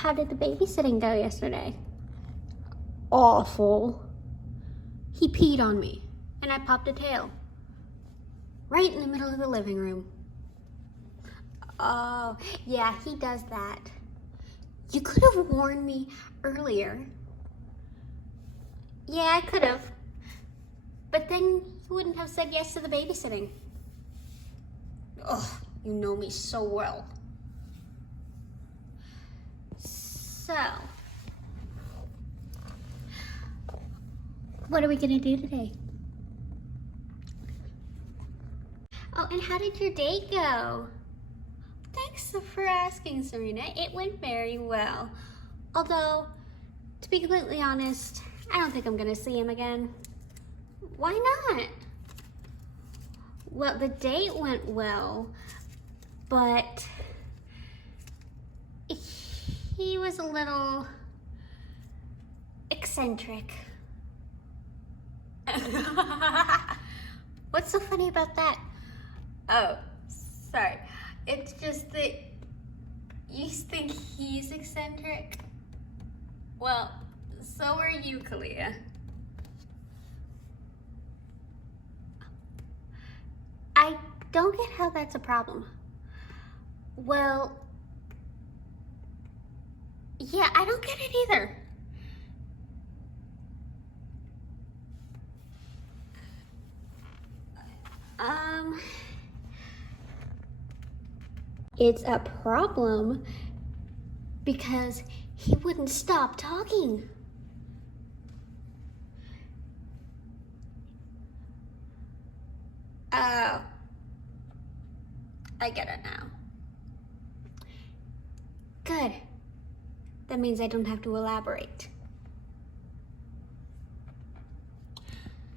How did the babysitting go yesterday? Awful. He peed on me, and I popped a tail. Right in the middle of the living room. Oh, yeah, he does that. You could have warned me earlier. Yeah, I could have. But then you wouldn't have said yes to the babysitting. Oh, you know me so well. So, what are we gonna do today? Oh, and how did your date go? Thanks for asking, Serena. It went very well. Although, to be completely honest, I don't think I'm gonna see him again. Why not? Well, the date went well, but he was a little eccentric. What's so funny about that? Oh, sorry. It's just that you think he's eccentric? Well, so are you, Kalia. I don't get how that's a problem. Well, yeah, I don't get it either. It's a problem because he wouldn't stop talking. Oh, I get it now. Good. That means I don't have to elaborate.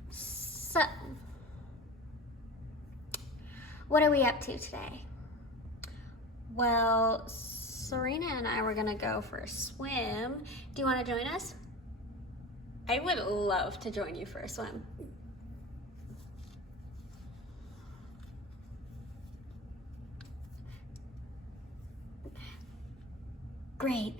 So, what are we up to today? Well, Serena and I were gonna go for a swim. Do you want to join us? I would love to join you for a swim. Great.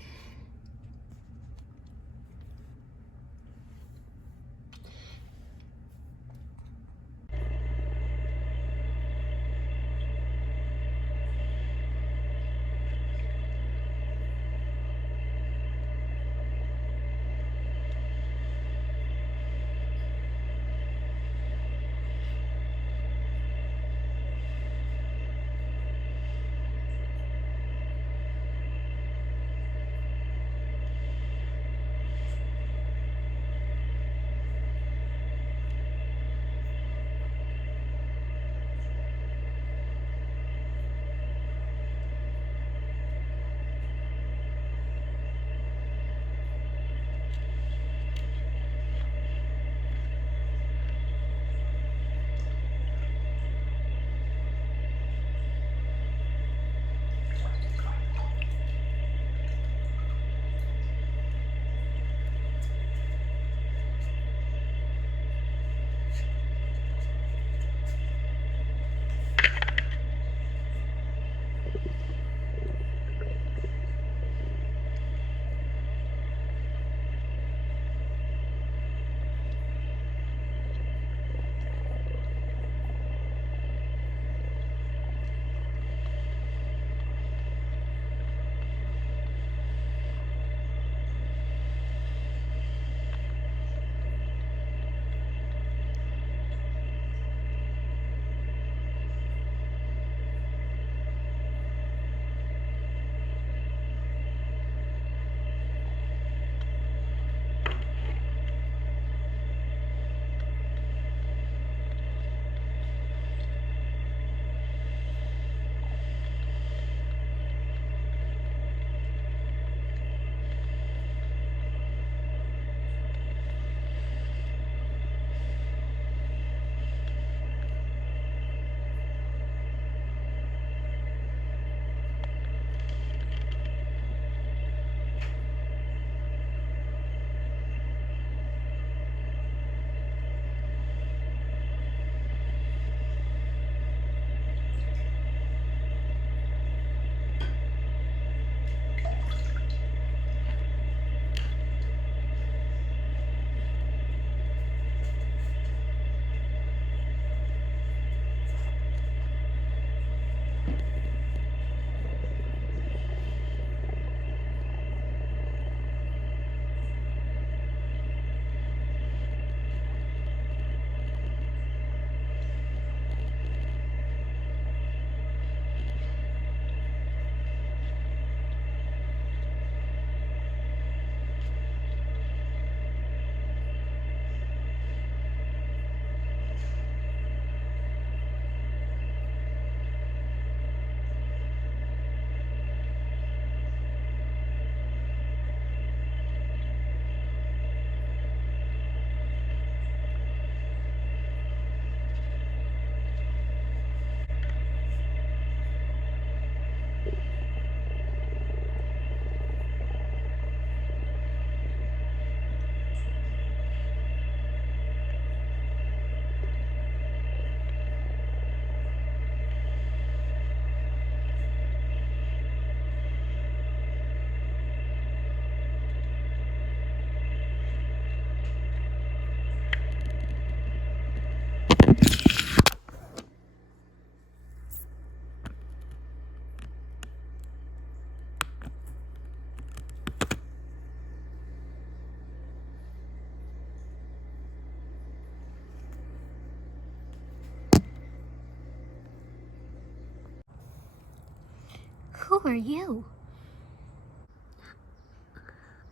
Who are you?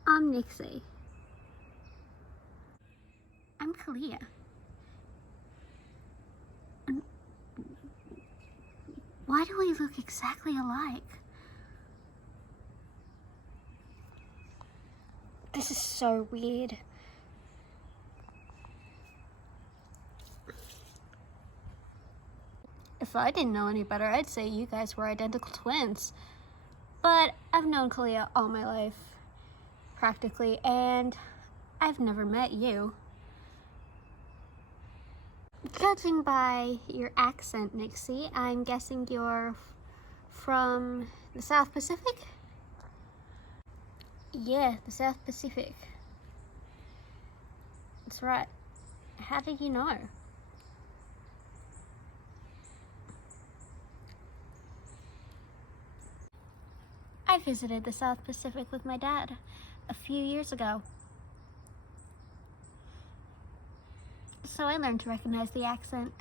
I'm Nixie. I'm Kalia. Why do we look exactly alike? This is so weird. If I didn't know any better, I'd say you guys were identical twins. But I've known Kalia all my life, practically, and I've never met you. Judging by your accent, Nixie, I'm guessing you're from the South Pacific? Yeah, the South Pacific. That's right. How did you know? I visited the South Pacific with my dad a few years ago. So I learned to recognize the accent.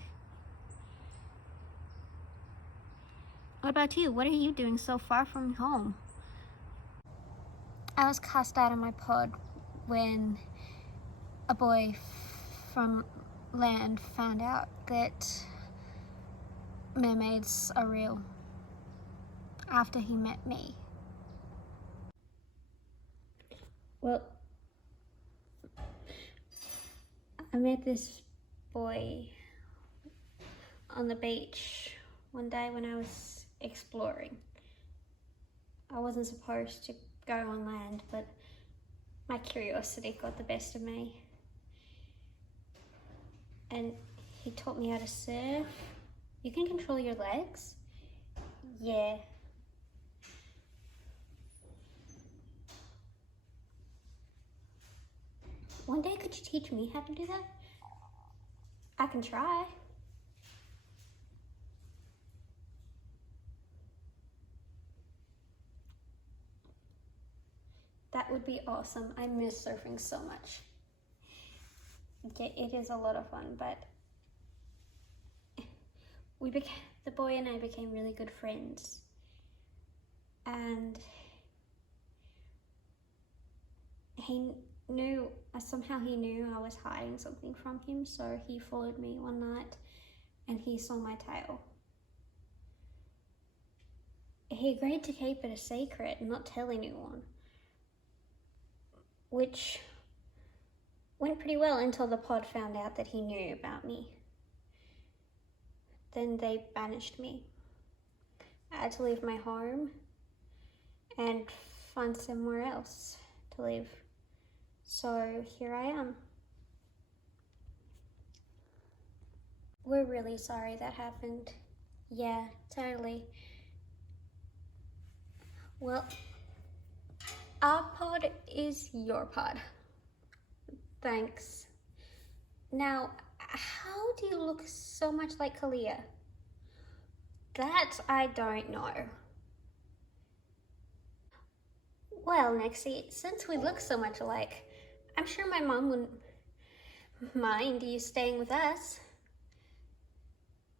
What about you? What are you doing so far from home? I was cast out of my pod when a boy from land found out that mermaids are real after he met me. Well, I met this boy on the beach one day when I was exploring. I wasn't supposed to go on land, but my curiosity got the best of me. And he taught me how to surf. You can control your legs? Yeah. One day, could you teach me how to do that? I can try. That would be awesome. I miss surfing so much. Okay, it is a lot of fun, but the boy and I became really good friends. And somehow he knew I was hiding something from him, so he followed me one night and he saw my tail. He agreed to keep it a secret and not tell anyone, which went pretty well until the pod found out that he knew about me. Then they banished me. I had to leave my home and find somewhere else to live. So here I am. We're really sorry that happened. Yeah, totally. Well, our pod is your pod. Thanks. Now, how do you look so much like Kalia? That I don't know. Well, Nixie, since we look so much alike, I'm sure my mom wouldn't mind you staying with us.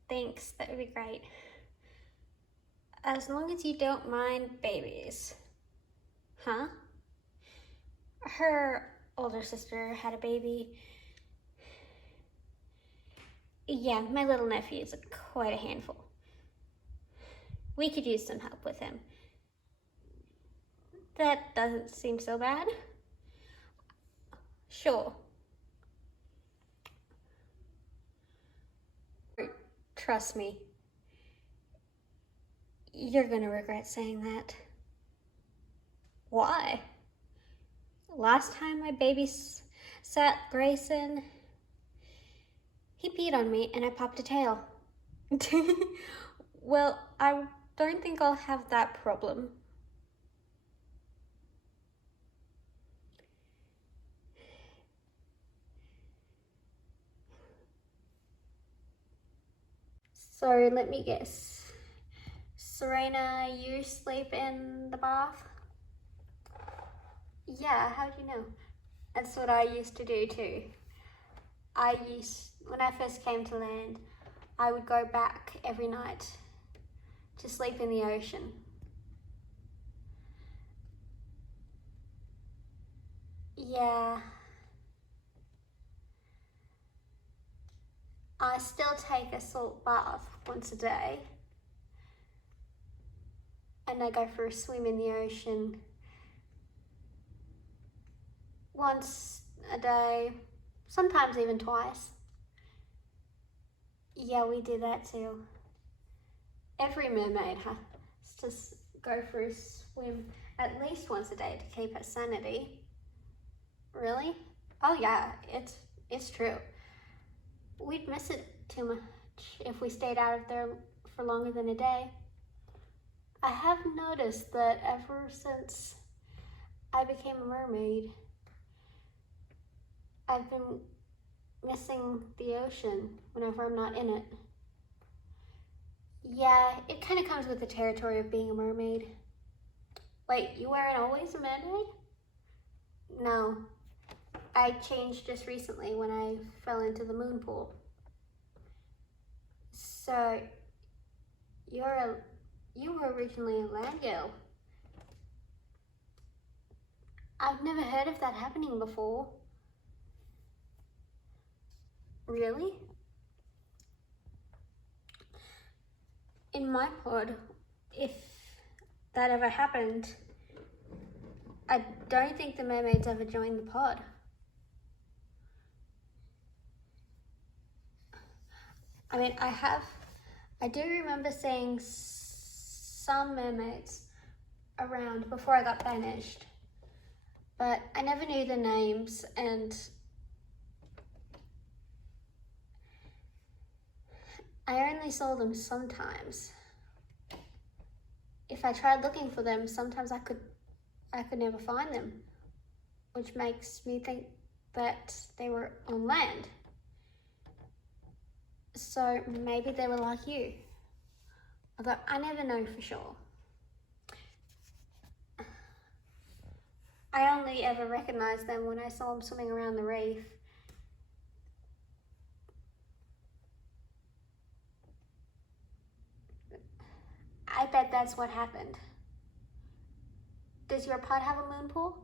Thanks, that would be great. As long as you don't mind babies. Huh? Her older sister had a baby. Yeah, my little nephew is quite a handful. We could use some help with him. That doesn't seem so bad. Sure. Trust me. You're gonna regret saying that. Why? Last time I babysat Grayson, he peed on me and I popped a tail. Well, I don't think I'll have that problem. So let me guess. Serena, you sleep in the bath? Yeah, how'd you know? That's what I used to do too. When I first came to land, I would go back every night to sleep in the ocean. Yeah. I still take a salt bath once a day. And I go for a swim in the ocean once a day, sometimes even twice. Yeah, we do that too. Every mermaid has to go for a swim at least once a day to keep her sanity. Really? Oh yeah, it's true. We'd miss it too much if we stayed out of there for longer than a day. I have noticed that ever since I became a mermaid, I've been missing the ocean whenever I'm not in it. Yeah, it kind of comes with the territory of being a mermaid. Wait, you weren't always a mermaid? No, I changed just recently when I fell into the moon pool. So, you were originally a land girl. I've never heard of that happening before. Really? In my pod, if that ever happened, I don't think the mermaids ever joined the pod. I mean, I do remember seeing some mermaids around before I got banished, but I never knew the names, and I only saw them sometimes. If I tried looking for them, sometimes I could never find them, which makes me think that they were on land. So maybe they were like you, although I never know for sure. I only ever recognized them when I saw them swimming around the reef. I bet that's what happened. Does your pod have a moon pool?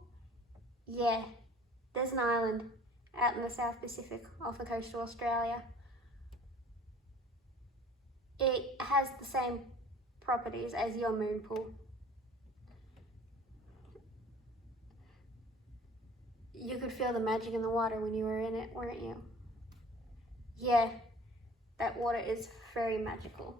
Yeah, there's an island out in the South Pacific off the coast of Australia. It has the same properties as your moon pool. You could feel the magic in the water when you were in it, weren't you? Yeah, that water is very magical.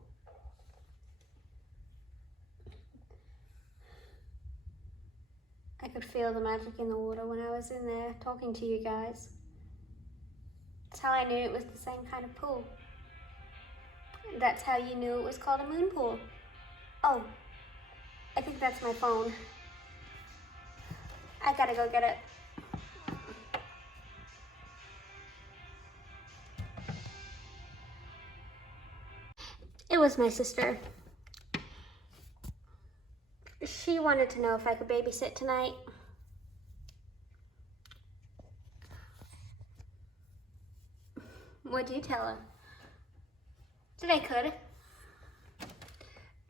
I could feel the magic in the water when I was in there talking to you guys. That's how I knew it was the same kind of pool. That's how you knew it was called a moon pool. Oh, I think that's my phone. I gotta go get it. It was my sister. She wanted to know if I could babysit tonight. What'd you tell her? That I could.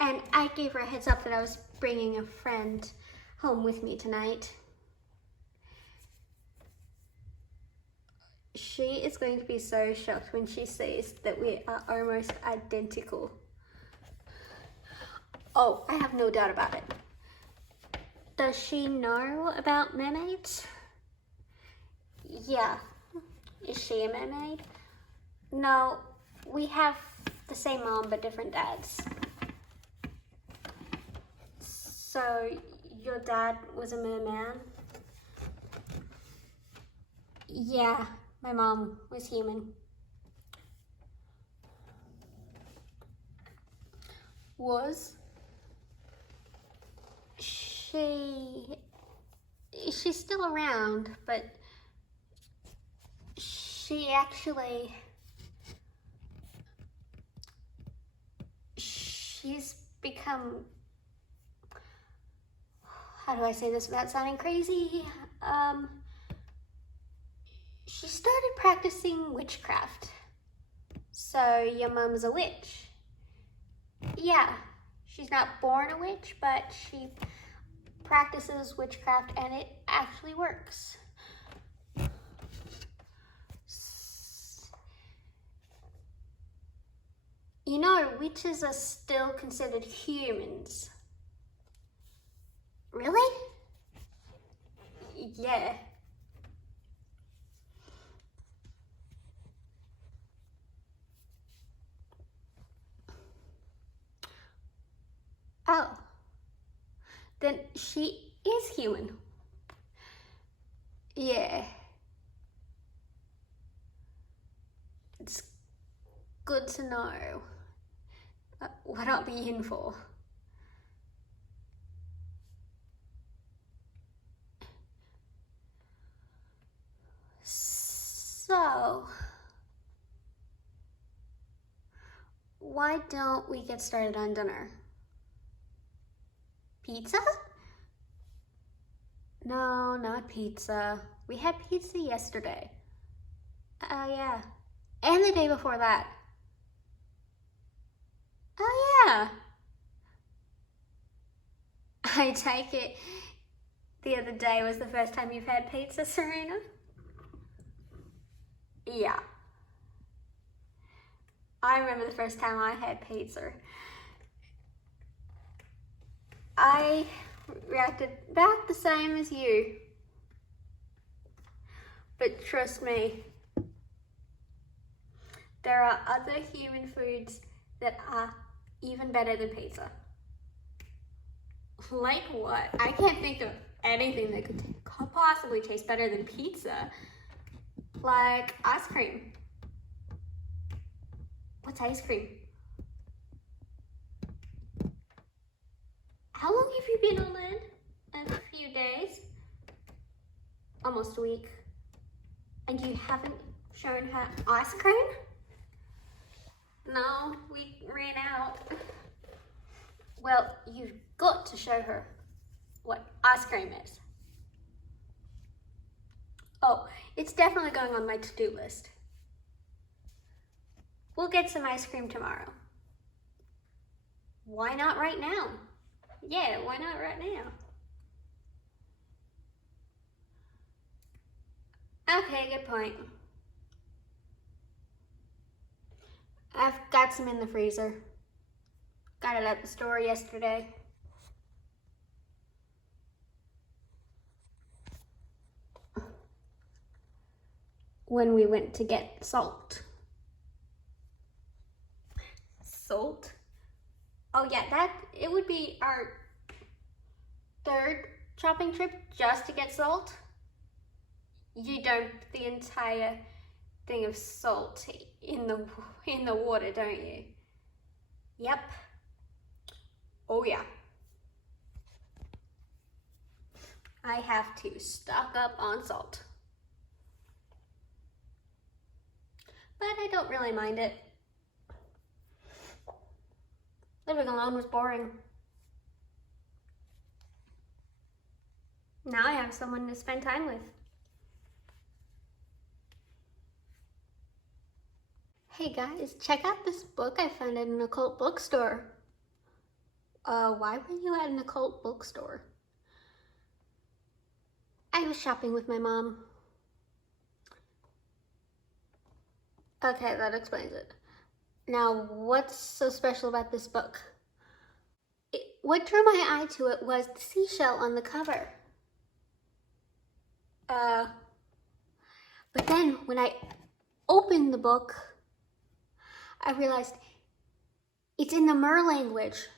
And I gave her a heads up that I was bringing a friend home with me tonight. She is going to be so shocked when she sees that we are almost identical. Oh, I have no doubt about it. Does she know about mermaids? Yeah. Is she a mermaid? No, we have the same mom but different dads. So your dad was a merman? Yeah, my mom was human. Was? She's still around, but she's become, how do I say this without sounding crazy? She started practicing witchcraft. So your mom's a witch? Yeah, she's not born a witch, but she practices witchcraft and it actually works. You know, witches are still considered humans. Really? Yeah. Oh. Then she is human. Yeah. It's good to know what I'll be in for. So, why don't we get started on dinner? Pizza? No, not pizza. We had pizza yesterday. Oh, yeah. And the day before that. Oh, yeah. I take it the other day was the first time you've had pizza, Serena? Yeah. I remember the first time I had pizza. I reacted about the same as you. But trust me, there are other human foods that are even better than pizza. Like what? I can't think of anything that could possibly taste better than pizza. Like ice cream. What's ice cream? How long have you been on land? A few days. Almost a week. And you haven't shown her ice cream? No, we ran out. Well, you've got to show her what ice cream is. Oh, it's definitely going on my to-do list. We'll get some ice cream tomorrow. Why not right now? Yeah, why not right now? Okay, good point. I've got some in the freezer. Got it at the store yesterday. When we went to get salt. Salt? Oh yeah, it would be our third shopping trip just to get salt. You dump the entire thing of salt in the water, don't you? Yep. Oh yeah. I have to stock up on salt. But I don't really mind it. Living alone was boring. Now I have someone to spend time with. Hey guys, check out this book I found at an occult bookstore. Why were you at an occult bookstore? I was shopping with my mom. Okay, that explains it. Now, what's so special about this book? What drew my eye to it was the seashell on the cover. But then when I opened the book, I realized it's in the mer language.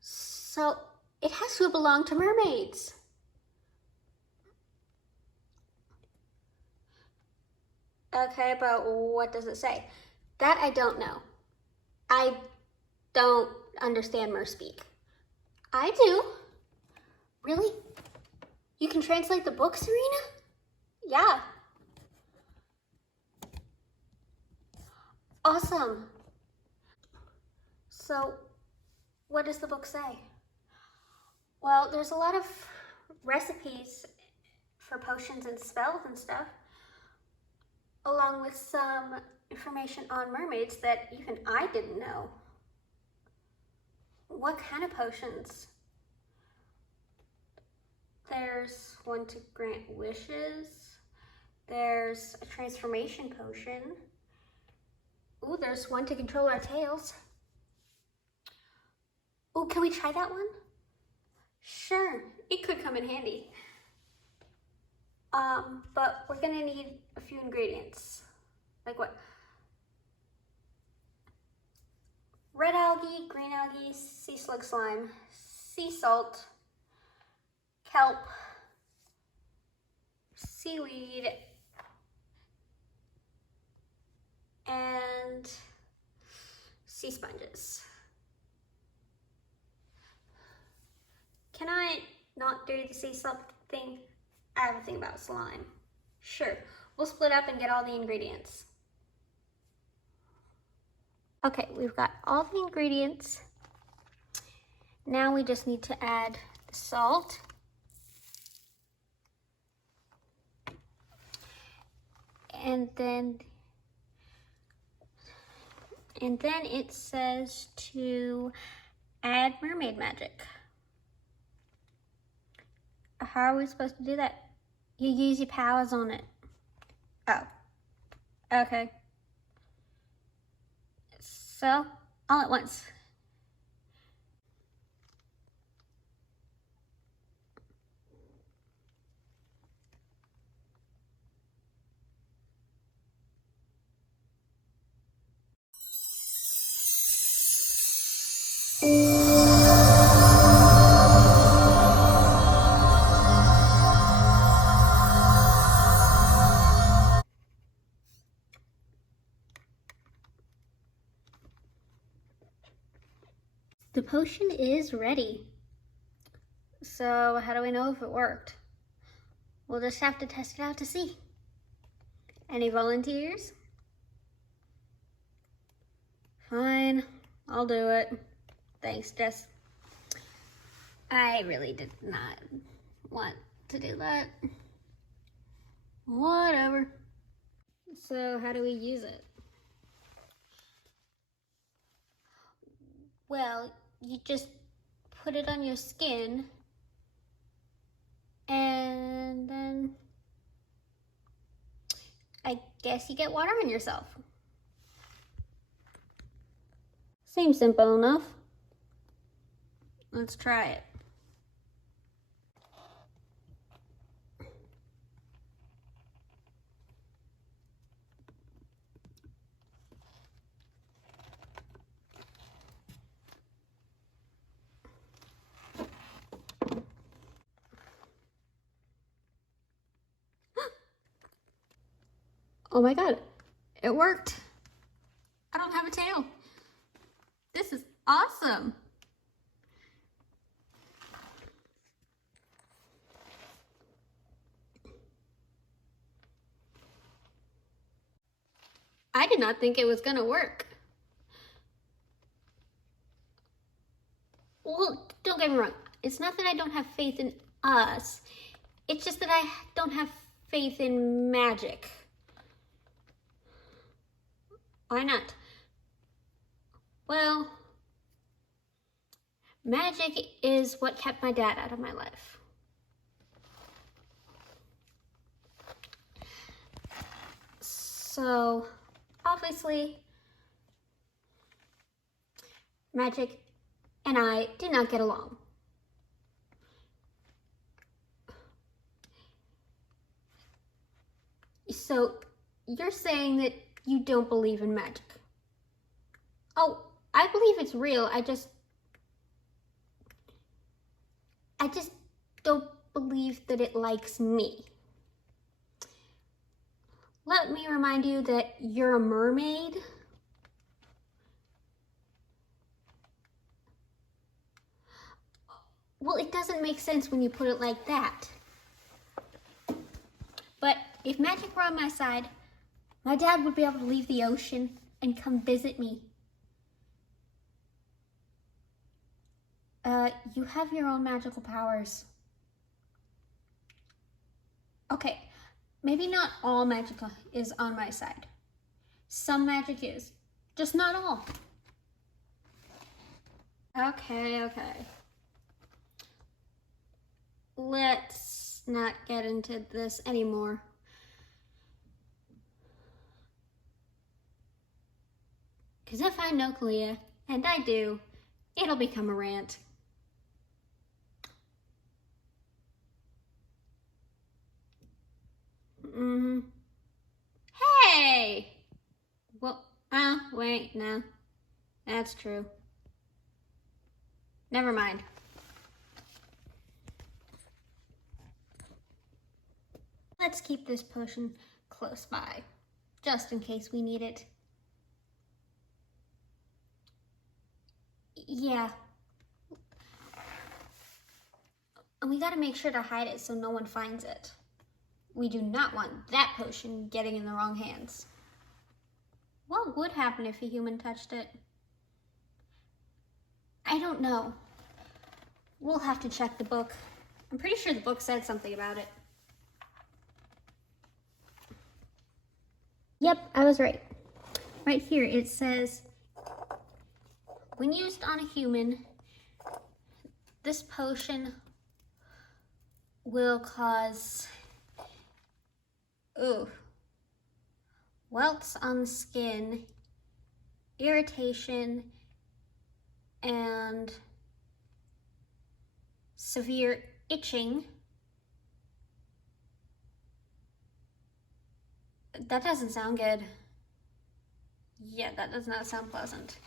So it has to belong to mermaids. Okay, but what does it say? That I don't know. I don't understand mer speak. I do. Really? You can translate the book, Serena? Yeah. Awesome. So, what does the book say? Well, there's a lot of recipes for potions and spells and stuff, along with some information on mermaids that even I didn't know. What kind of potions? There's one to grant wishes. There's a transformation potion. Ooh, there's one to control our tails. Ooh, can we try that one? Sure, it could come in handy. But we're gonna need a few ingredients. Like what? Red algae, green algae, sea slug slime, sea salt, kelp, seaweed, and sea sponges. Can I not do the sea salt thing? I have a thing about slime. Sure, we'll split up and get all the ingredients. Okay, we've got all the ingredients. Now we just need to add the salt. And then it says to add mermaid magic. How are we supposed to do that? You use your powers on it. Oh, okay. So, all at once. The potion is ready. So how do we know if it worked? We'll just have to test it out to see. Any volunteers? Fine, I'll do it. Thanks, Jess. I really did not want to do that. Whatever. So how do we use it? Well, you just put it on your skin and then I guess you get water on yourself. Seems simple enough. Let's try it. Oh my god, it worked. I don't have a tail. This is awesome. I did not think it was gonna work. Well, don't get me wrong. It's not that I don't have faith in us. It's just that I don't have faith in magic. Why not? Well, magic is what kept my dad out of my life. So, obviously, magic and I did not get along. So, you're saying that you don't believe in magic? Oh, I believe it's real. I just don't believe that it likes me. Let me remind you that you're a mermaid. Well, it doesn't make sense when you put it like that. But if magic were on my side, my dad would be able to leave the ocean and come visit me. You have your own magical powers. Okay, maybe not all magic is on my side. Some magic is, just not all. Okay. Let's not get into this anymore. Because if I know Kalia, and I do, it'll become a rant. Hey! Well, wait, no. That's true. Never mind. Let's keep this potion close by, just in case we need it. Yeah. And we gotta make sure to hide it so no one finds it. We do not want that potion getting in the wrong hands. What would happen if a human touched it? I don't know. We'll have to check the book. I'm pretty sure the book said something about it. Yep, I was right. Right here it says, when used on a human, this potion will cause welts on the skin, irritation, and severe itching. That doesn't sound good. Yeah, that does not sound pleasant.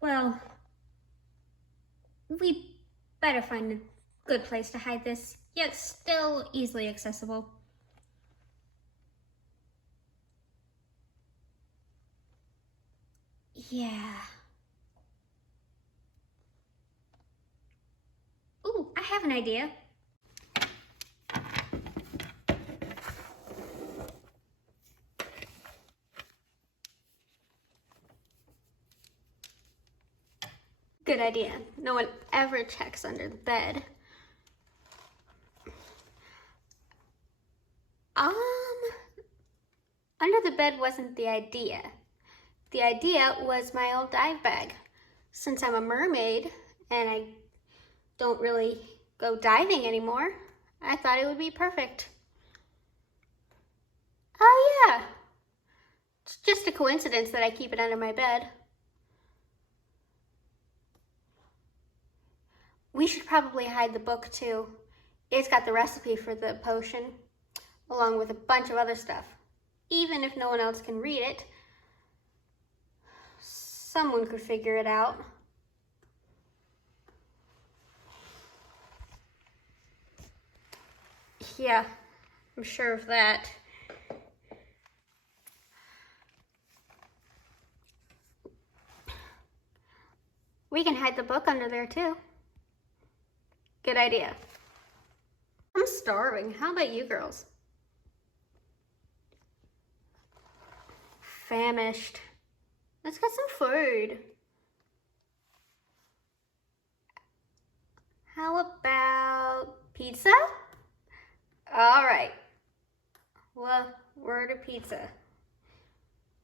Well, we better find a good place to hide this, yet still easily accessible. Yeah. Ooh, I have an idea. Good idea. No one ever checks under the bed. Under the bed wasn't the idea. The idea was my old dive bag. Since I'm a mermaid and I don't really go diving anymore, I thought it would be perfect. Oh yeah, it's just a coincidence that I keep it under my bed. We should probably hide the book too. It's got the recipe for the potion, along with a bunch of other stuff. Even if no one else can read it, someone could figure it out. Yeah, I'm sure of that. We can hide the book under there too. Good idea. I'm starving. How about you girls? Famished. Let's get some food. How about pizza? All right. Well, order pizza.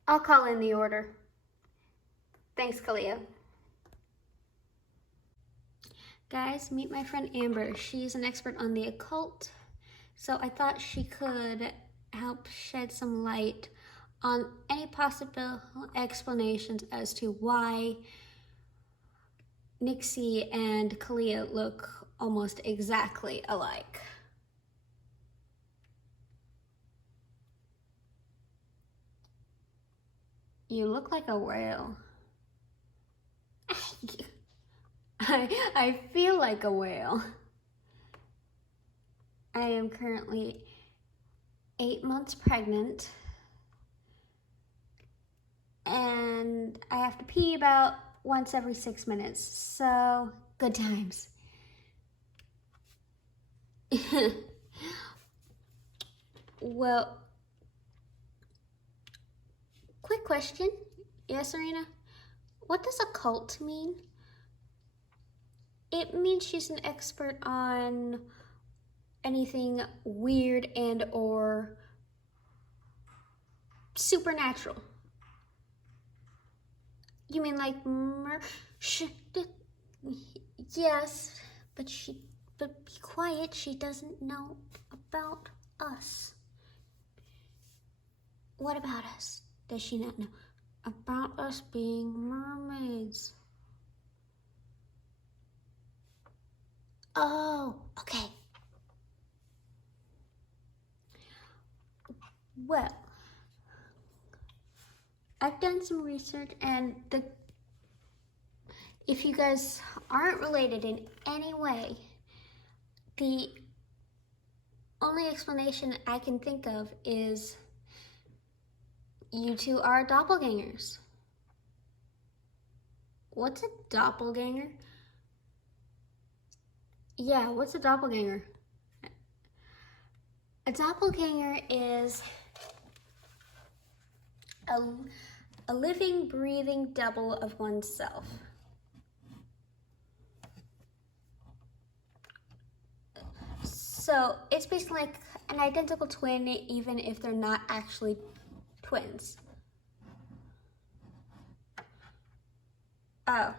I'll call in the order. Thanks, Kalia. Guys, meet my friend Amber. She's an expert on the occult, so I thought she could help shed some light on any possible explanations as to why Nixie and Kalia look almost exactly alike. You look like a whale. I feel like a whale. I am currently 8 months pregnant, and I have to pee about once every 6 minutes, so good times. Well, quick question. Yes, Serena? What does occult mean? It means she's an expert on anything weird and or supernatural. You mean like yes, but she But be quiet, she doesn't know about us. What about us? Does she not know? About us being mermaids. Oh, okay. Well, I've done some research, and if you guys aren't related in any way, the only explanation I can think of is you two are doppelgangers. What's a doppelganger? Yeah, what's a doppelganger? A doppelganger is a living, breathing double of oneself. So it's basically like an identical twin, even if they're not actually twins. Oh,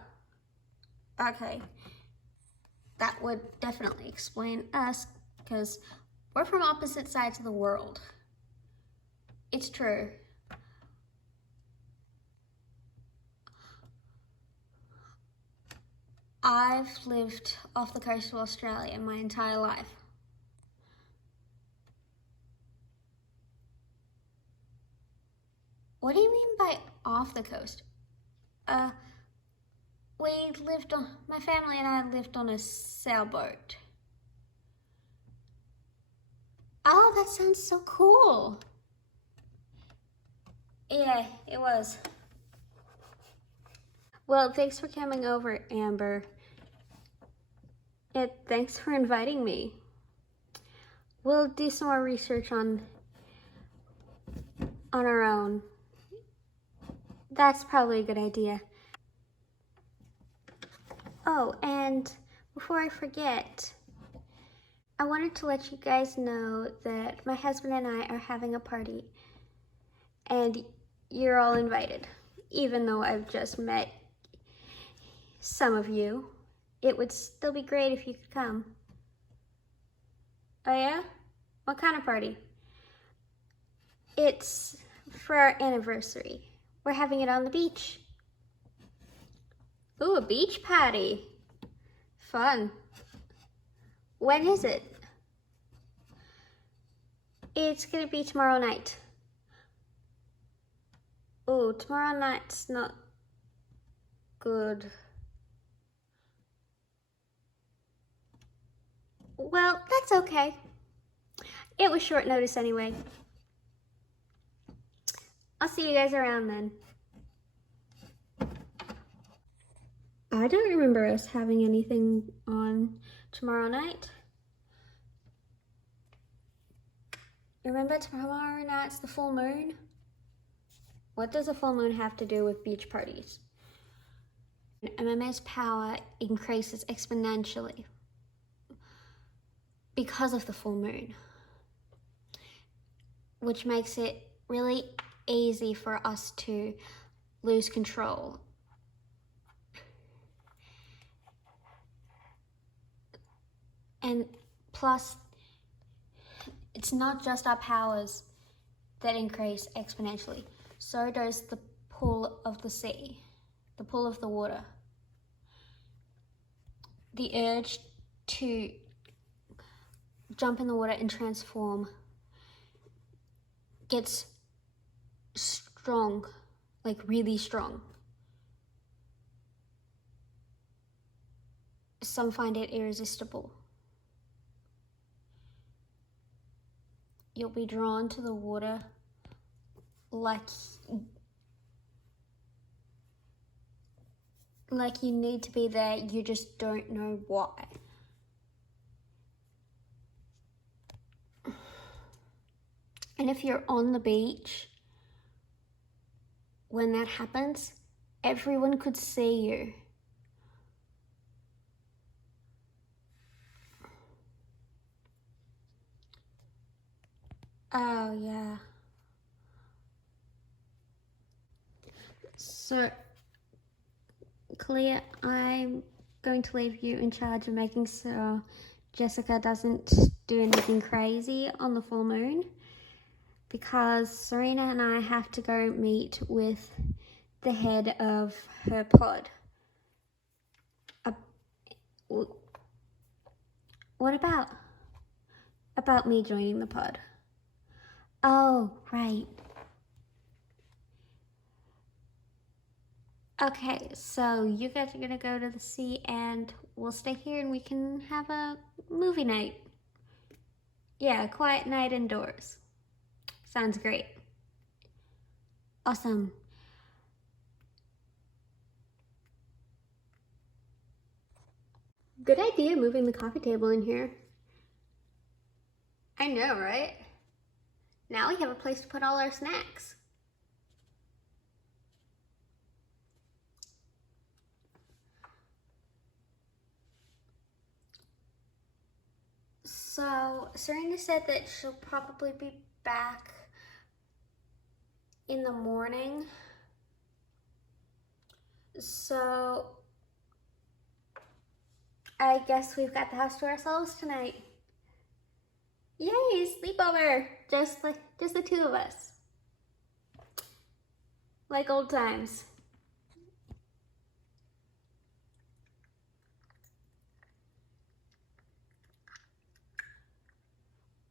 okay. That would definitely explain us, because we're from opposite sides of the world. It's true. I've lived off the coast of Australia my entire life. What do you mean by off the coast? My family and I lived on a sailboat. Oh, that sounds so cool. Yeah, it was. Well, thanks for coming over, Amber. And thanks for inviting me. We'll do some more research on our own. That's probably a good idea. Oh, and before I forget, I wanted to let you guys know that my husband and I are having a party, and you're all invited, even though I've just met some of you. It would still be great if you could come. Oh yeah? What kind of party? It's for our anniversary. We're having it on the beach. Ooh, a beach party. Fun. When is it? It's gonna be tomorrow night. Oh, tomorrow night's not good. Well, that's okay. It was short notice anyway. I'll see you guys around then. I don't remember us having anything on tomorrow night. Remember tomorrow night's the full moon? What does a full moon have to do with beach parties? MMA's power increases exponentially because of the full moon, which makes it really easy for us to lose control. And plus, it's not just our powers that increase exponentially. So does the pull of the sea, the pull of the water. The urge to jump in the water and transform gets strong, like really strong. Some find it irresistible. You'll be drawn to the water like you need to be there, you just don't know why. And if you're on the beach, when that happens, everyone could see you. Oh, yeah. So, Clea, I'm going to leave you in charge of making sure Jessica doesn't do anything crazy on the full moon, because Serena and I have to go meet with the head of her pod. What about me joining the pod? Oh, right. Okay, so you guys are gonna go to the sea and we'll stay here and we can have a movie night. Yeah, a quiet night indoors. Sounds great. Awesome. Good idea moving the coffee table in here. I know, right? Now we have a place to put all our snacks. So, Serena said that she'll probably be back in the morning. So, I guess we've got the house to ourselves tonight. Yay, sleepover! Just the two of us. Like old times.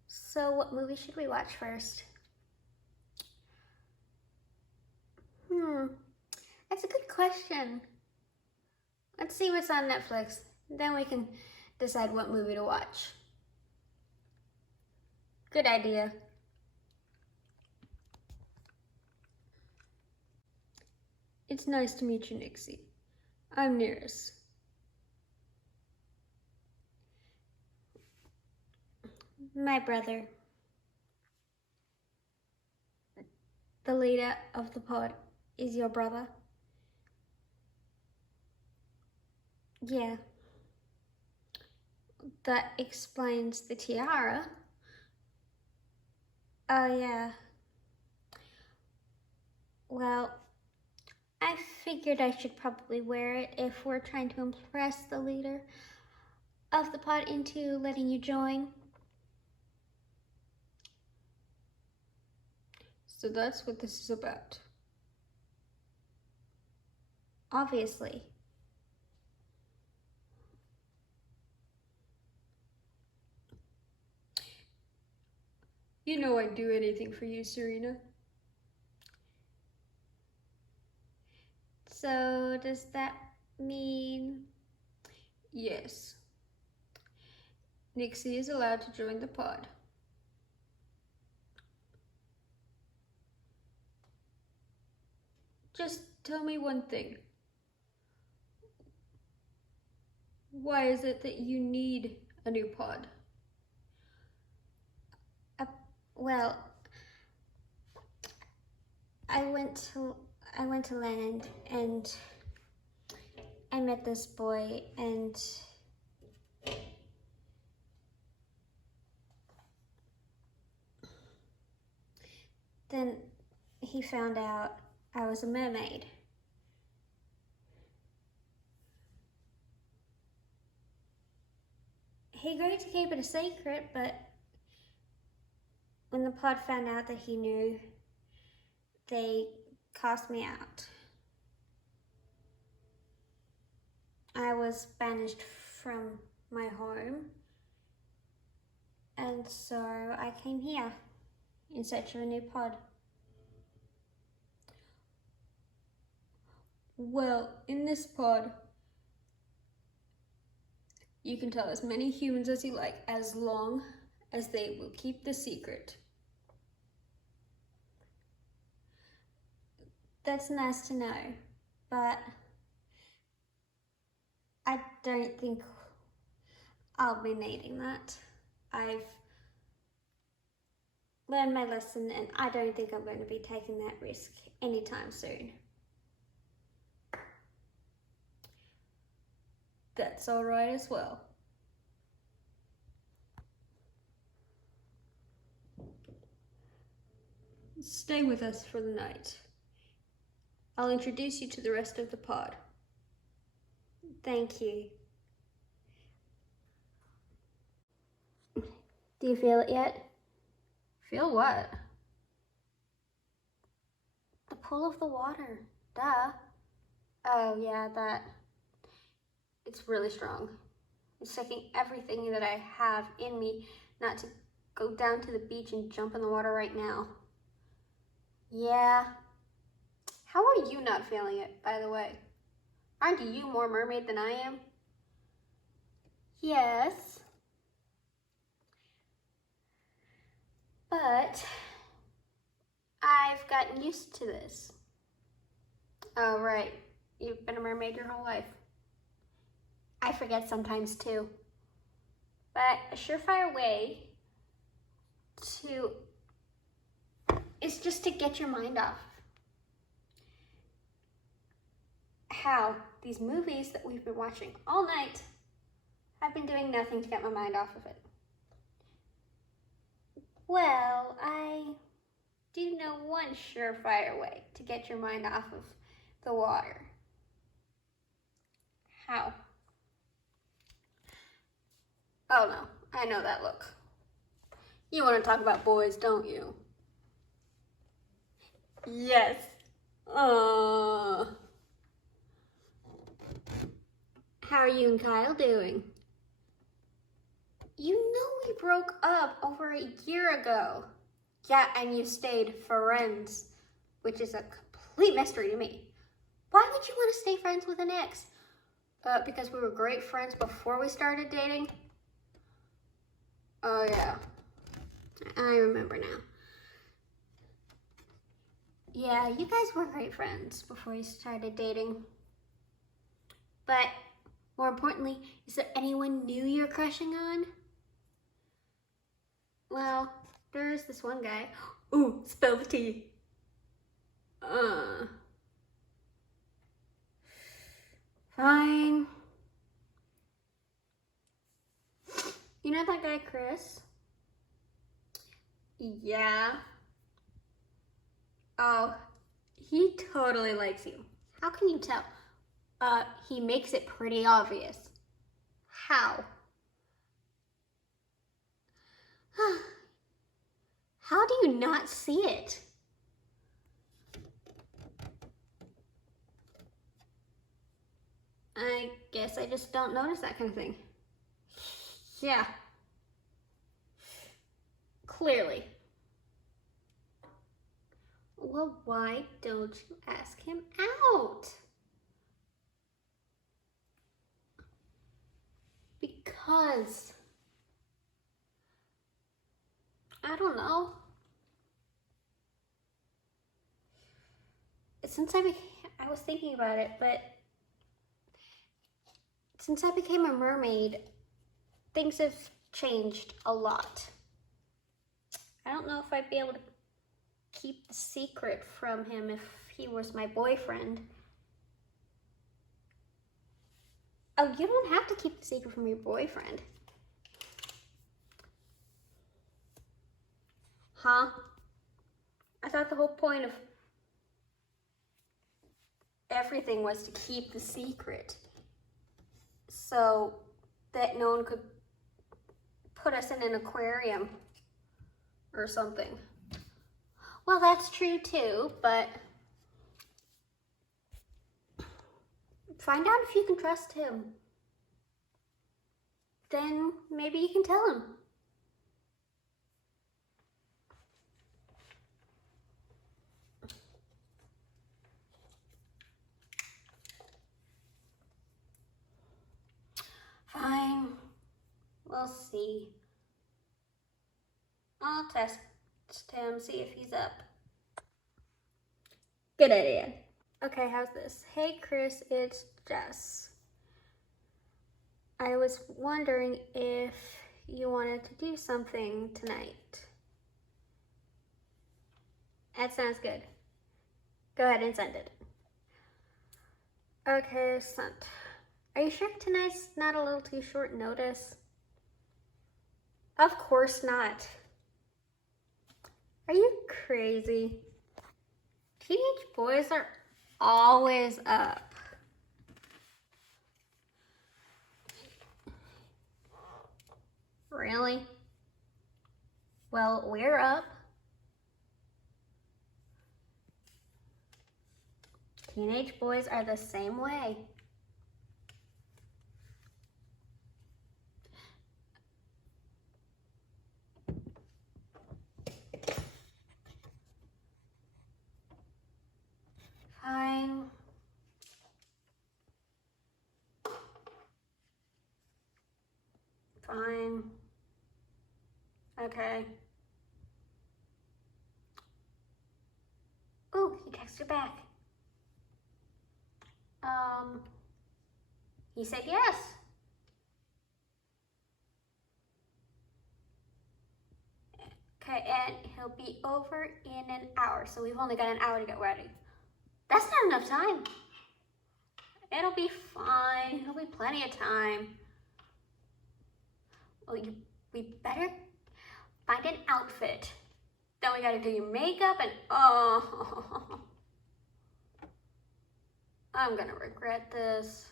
So what movie should we watch first? That's a good question. Let's see what's on Netflix. Then we can decide what movie to watch. Good idea. It's nice to meet you, Nixie. I'm Nearest. My brother. The leader of the pod is your brother? Yeah. That explains the tiara. Oh, yeah. Well, I figured I should probably wear it if we're trying to impress the leader of the pod into letting you join. So that's what this is about. Obviously. You know I'd do anything for you, Serena. So does that mean... Yes. Nixie is allowed to join the pod. Just tell me one thing. Why is it that you need a new pod? Well, I went to land and I met this boy and then he found out I was a mermaid. He agreed to keep it a secret, but when the pod found out that he knew, they cast me out. I was banished from my home, and so I came here in search of a new pod. Well, in this pod, you can tell as many humans as you like, as long as they will keep the secret. That's nice to know, but I don't think I'll be needing that. I've learned my lesson and I don't think I'm going to be taking that risk anytime soon. That's all right as well. Stay with us for the night. I'll introduce you to the rest of the pod. Thank you. Do you feel it yet? Feel what? The pull of the water. Duh. Oh, yeah, that. It's really strong. It's taking everything that I have in me not to go down to the beach and jump in the water right now. Yeah. How are you not feeling it, by the way? Aren't you more mermaid than I am? Yes. But I've gotten used to this. Oh, right. You've been a mermaid your whole life. I forget sometimes too. But a surefire way to is just to get your mind off. How these movies that we've been watching all night have been doing nothing to get my mind off of it. Well, I do know one surefire way to get your mind off of the water. How? Oh no, I know that look. You want to talk about boys, don't you? Yes. How are you and Kyle doing? You know we broke up over a year ago. Yeah, and you stayed friends, which is a complete mystery to me. Why would you want to stay friends with an ex? Because we were great friends before we started dating? Oh yeah, I remember now. Yeah, you guys were great friends before you started dating. But more importantly, is there anyone new you're crushing on? Well, there's this one guy. Ooh, spill the tea. Fine. You know that guy, Chris? Yeah. Oh, he totally likes you. How can you tell? He makes it pretty obvious. How? How do you not see it? I guess I just don't notice that kind of thing. Yeah. Clearly. Well, why don't you ask him out? Because I don't know. Since I was thinking about it, but since I became a mermaid, things have changed a lot. I don't know if I'd be able to keep the secret from him if he was my boyfriend. Oh, you don't have to keep the secret from your boyfriend. Huh? I thought the whole point of everything was to keep the secret so that no one could put us in an aquarium or something. Well, that's true too, but find out if you can trust him. Then maybe you can tell him. Fine. We'll see. I'll test him, see if he's up. Good idea. Okay, how's this? Hey Chris, it's Jess. I was wondering if you wanted to do something tonight. That sounds good. Go ahead and send it. Okay, sent. Are you sure tonight's not a little too short notice? Of course not. Are you crazy? Teenage boys are always up. Really? Well, we're up. Teenage boys are the same way. Fine. Fine. Okay. Oh, he texted back. He said yes. Okay, and he'll be over in an hour, so we've only got an hour to get ready. That's not enough time. It'll be fine. It'll be plenty of time. Well, we better find an outfit. Then we gotta do your makeup and oh, I'm gonna regret this.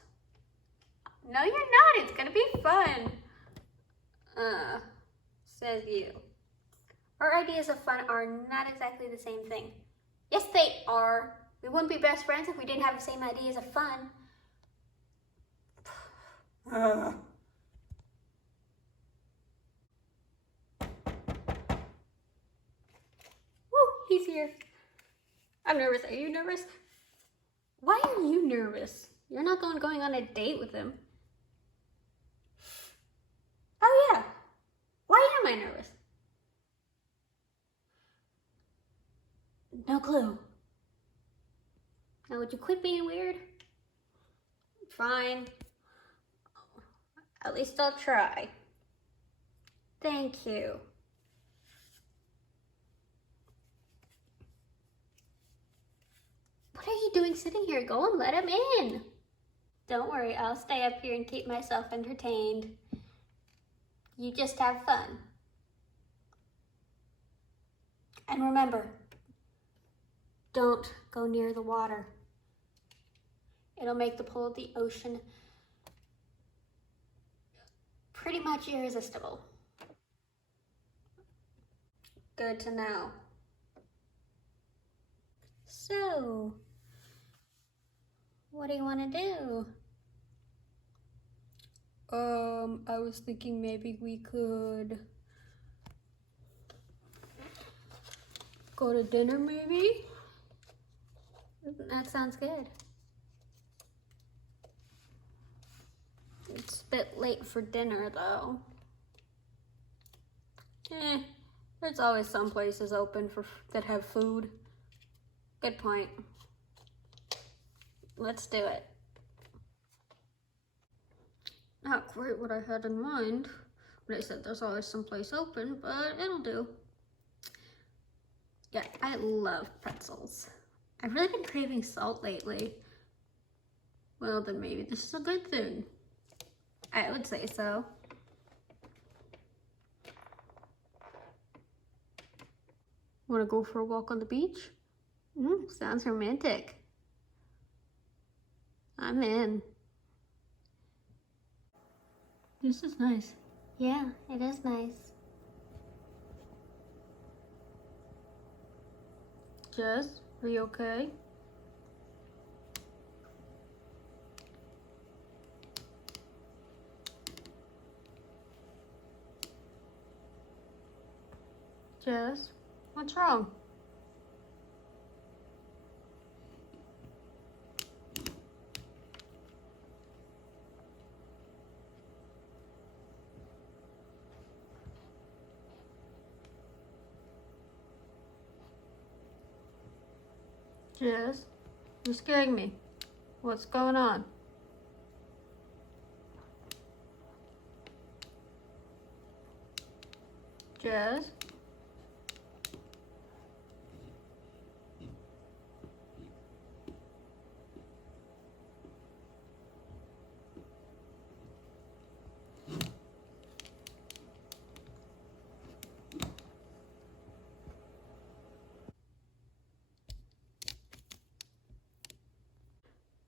No, you're not. It's gonna be fun. Says you. Our ideas of fun are not exactly the same thing. Yes, they are. We wouldn't be best friends if we didn't have the same ideas of fun. Woo, he's here. I'm nervous. Are you nervous? Why are you nervous? You're not going on a date with him. Oh yeah. Why am I nervous? No clue. Now would you quit being weird? Fine. At least I'll try. Thank you. What are you doing sitting here? Go and let him in. Don't worry, I'll stay up here and keep myself entertained. You just have fun. And remember, don't go near the water. It'll make the pull of the ocean pretty much irresistible. Good to know. So, what do you want to do? I was thinking maybe we could go to dinner maybe? That sounds good. It's a bit late for dinner though. There's always some places open that have food. Good point. Let's do it. Not quite what I had in mind when I said there's always some place open, but it'll do. Yeah, I love pretzels. I've really been craving salt lately. Well, then maybe this is a good thing. I would say so. Want to go for a walk on the beach? Sounds romantic. I'm in. This is nice. Yeah, it is nice. Jess, are you okay? Jess, what's wrong? Jess, you're scaring me. What's going on? Jess?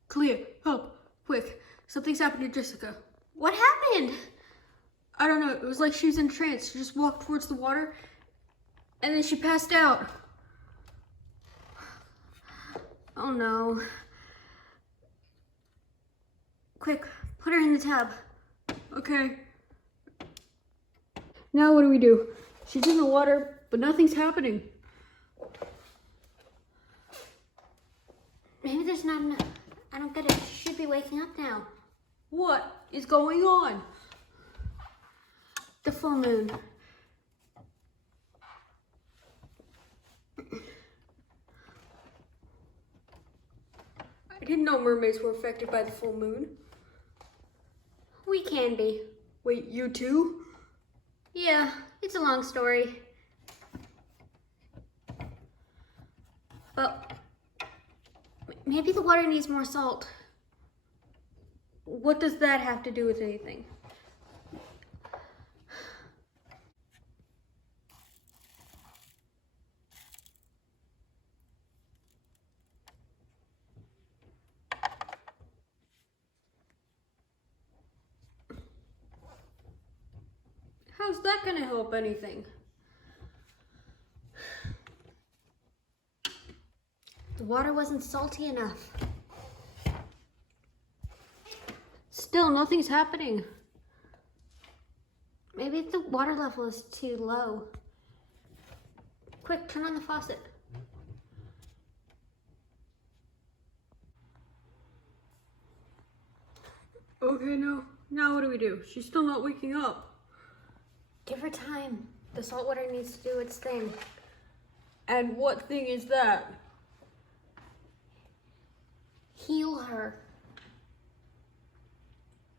Clea, help, quick. Something's happened to Jessica. What happened? I don't know, it was like she was in a trance. She just walked towards the water And then she passed out. Oh no. Quick, put her in the tub. Okay. Now what do we do? She's in the water, but nothing's happening. Maybe there's not enough. I don't get it. She should be waking up now. What is going on? The full moon. I didn't know mermaids were affected by the full moon. We can be. Wait, you too? Yeah, it's a long story. But maybe the water needs more salt. What does that have to do with anything? How's that gonna help anything? The water wasn't salty enough. Still, nothing's happening. Maybe the water level is too low. Quick, turn on the faucet. Okay, now what do we do? She's still not waking up. Give her time. The salt water needs to do its thing. And what thing is that? Heal her.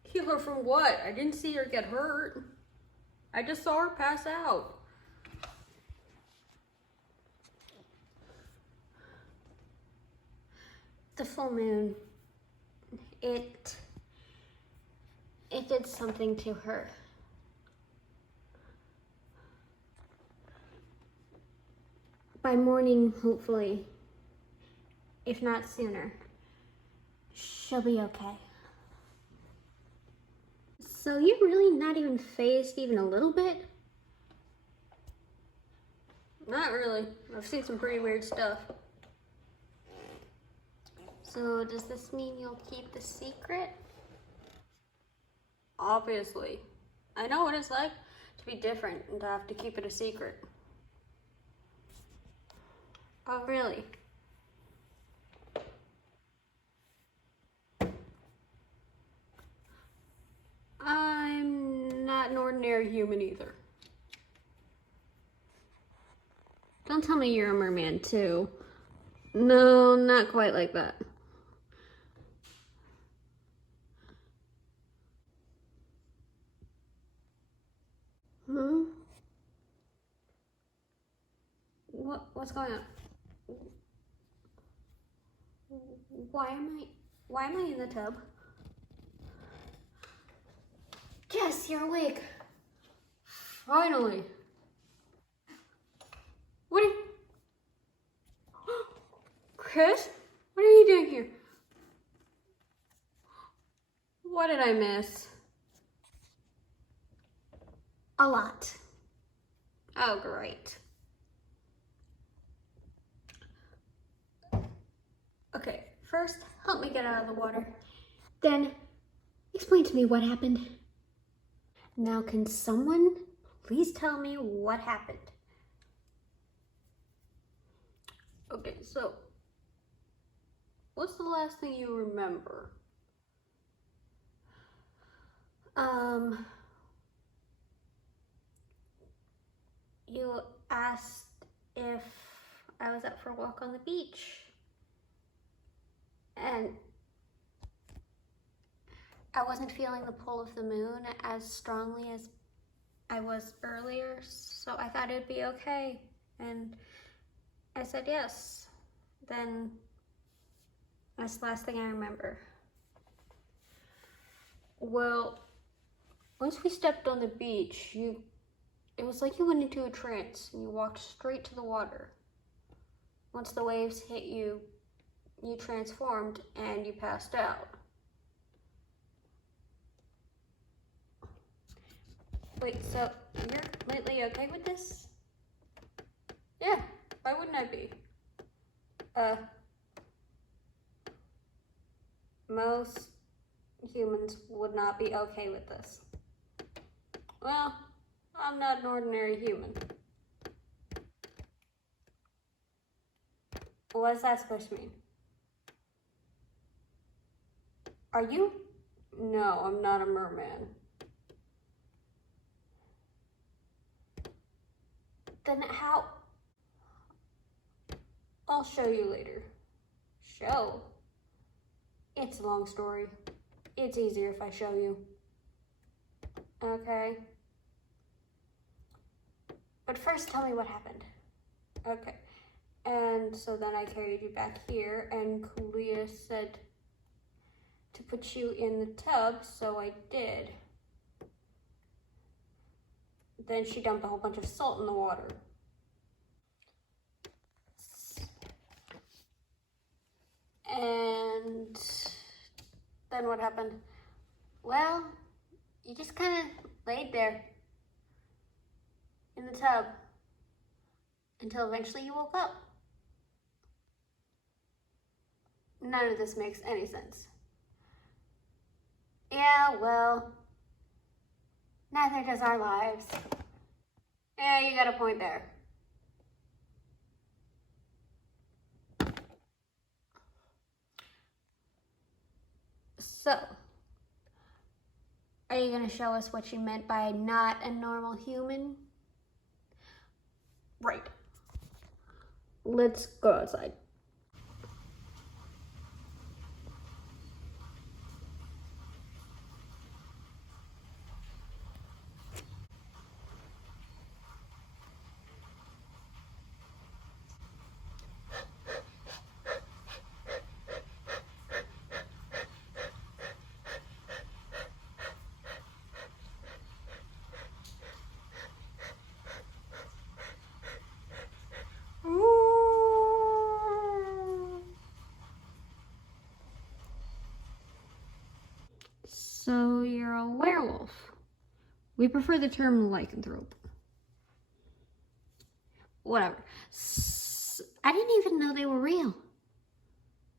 Heal her from what? I didn't see her get hurt. I just saw her pass out. The full moon. It did something to her. By morning, hopefully, if not sooner, she'll be okay. So you're really not even phased even a little bit? Not really. I've seen some pretty weird stuff. So does this mean you'll keep the secret? Obviously. I know what it's like to be different and to have to keep it a secret. Oh, really? I'm not an ordinary human either. Don't tell me you're a merman too. No, not quite like that. Hmm? What's going on? Why am I in the tub? Jess, you're awake. Finally. What are you... Chris? What are you doing here? What did I miss? A lot. Oh, great. Okay, first, help me get out of the water. Then, explain to me what happened. Now, can someone please tell me what happened? Okay, so what's the last thing you remember? You asked if I was up for a walk on the beach. And I wasn't feeling the pull of the moon as strongly as I was earlier, so I thought it'd be okay. And I said yes. Then that's the last thing I remember. Well, once we stepped on the beach, it was like you went into a trance and you walked straight to the water. Once the waves hit you, you transformed and you passed out. Wait, so you're completely okay with this? Yeah, why wouldn't I be? Most humans would not be okay with this. Well, I'm not an ordinary human. What is that supposed to mean? Are you? No, I'm not a merman. Then how? I'll show you later. Show? It's a long story. It's easier if I show you. Okay. But first tell me what happened. Okay. And so then I carried you back here and Kalia said to put you in the tub, so I did. Then she dumped a whole bunch of salt in the water. And then what happened? Well, you just kind of laid there in the tub until eventually you woke up. None of this makes any sense. Yeah, well, neither does our lives. Yeah, you got a point there. So, are you going to show us what you meant by not a normal human? Right. Let's go outside. So you're a werewolf. We prefer the term lycanthrope. Whatever. I didn't even know they were real.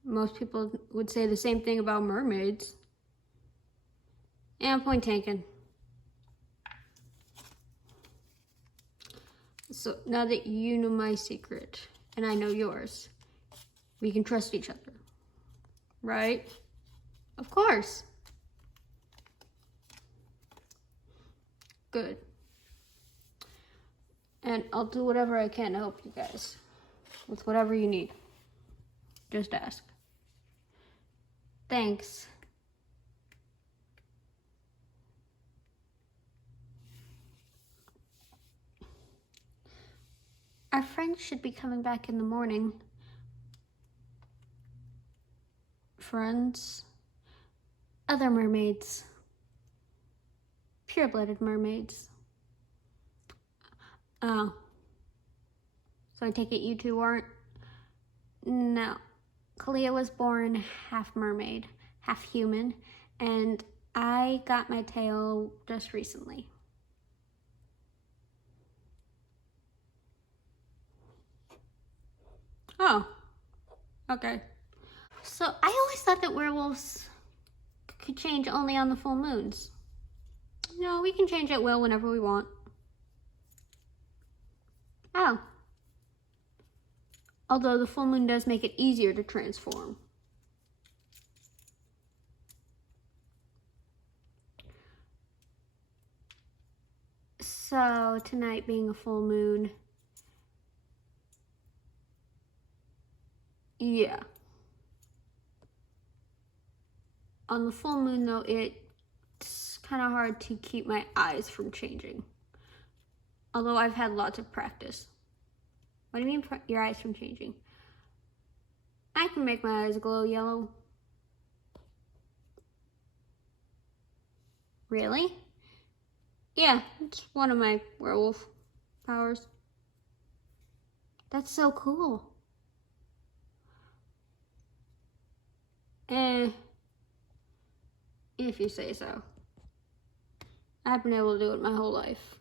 Most people would say the same thing about mermaids. Yeah, point taken. So now that you know my secret and I know yours, we can trust each other. Right? Of course. Good. And I'll do whatever I can to help you guys with whatever you need. Just ask. Thanks. Our friends should be coming back in the morning. Friends? Other mermaids. Pure-blooded mermaids. Oh. So I take it you two aren't? No. Kalia was born half mermaid, half human, and I got my tail just recently. Oh. Okay. So I always thought that werewolves could change only on the full moons. No, we can change at will whenever we want. Oh. Although the full moon does make it easier to transform. So tonight being a full moon, yeah. On the full moon though, it's kind of hard to keep my eyes from changing. Although I've had lots of practice. What do you mean your eyes from changing? I can make my eyes glow yellow. Really? Yeah, it's one of my werewolf powers. That's so cool. If you say so. I've been able to do it my whole life.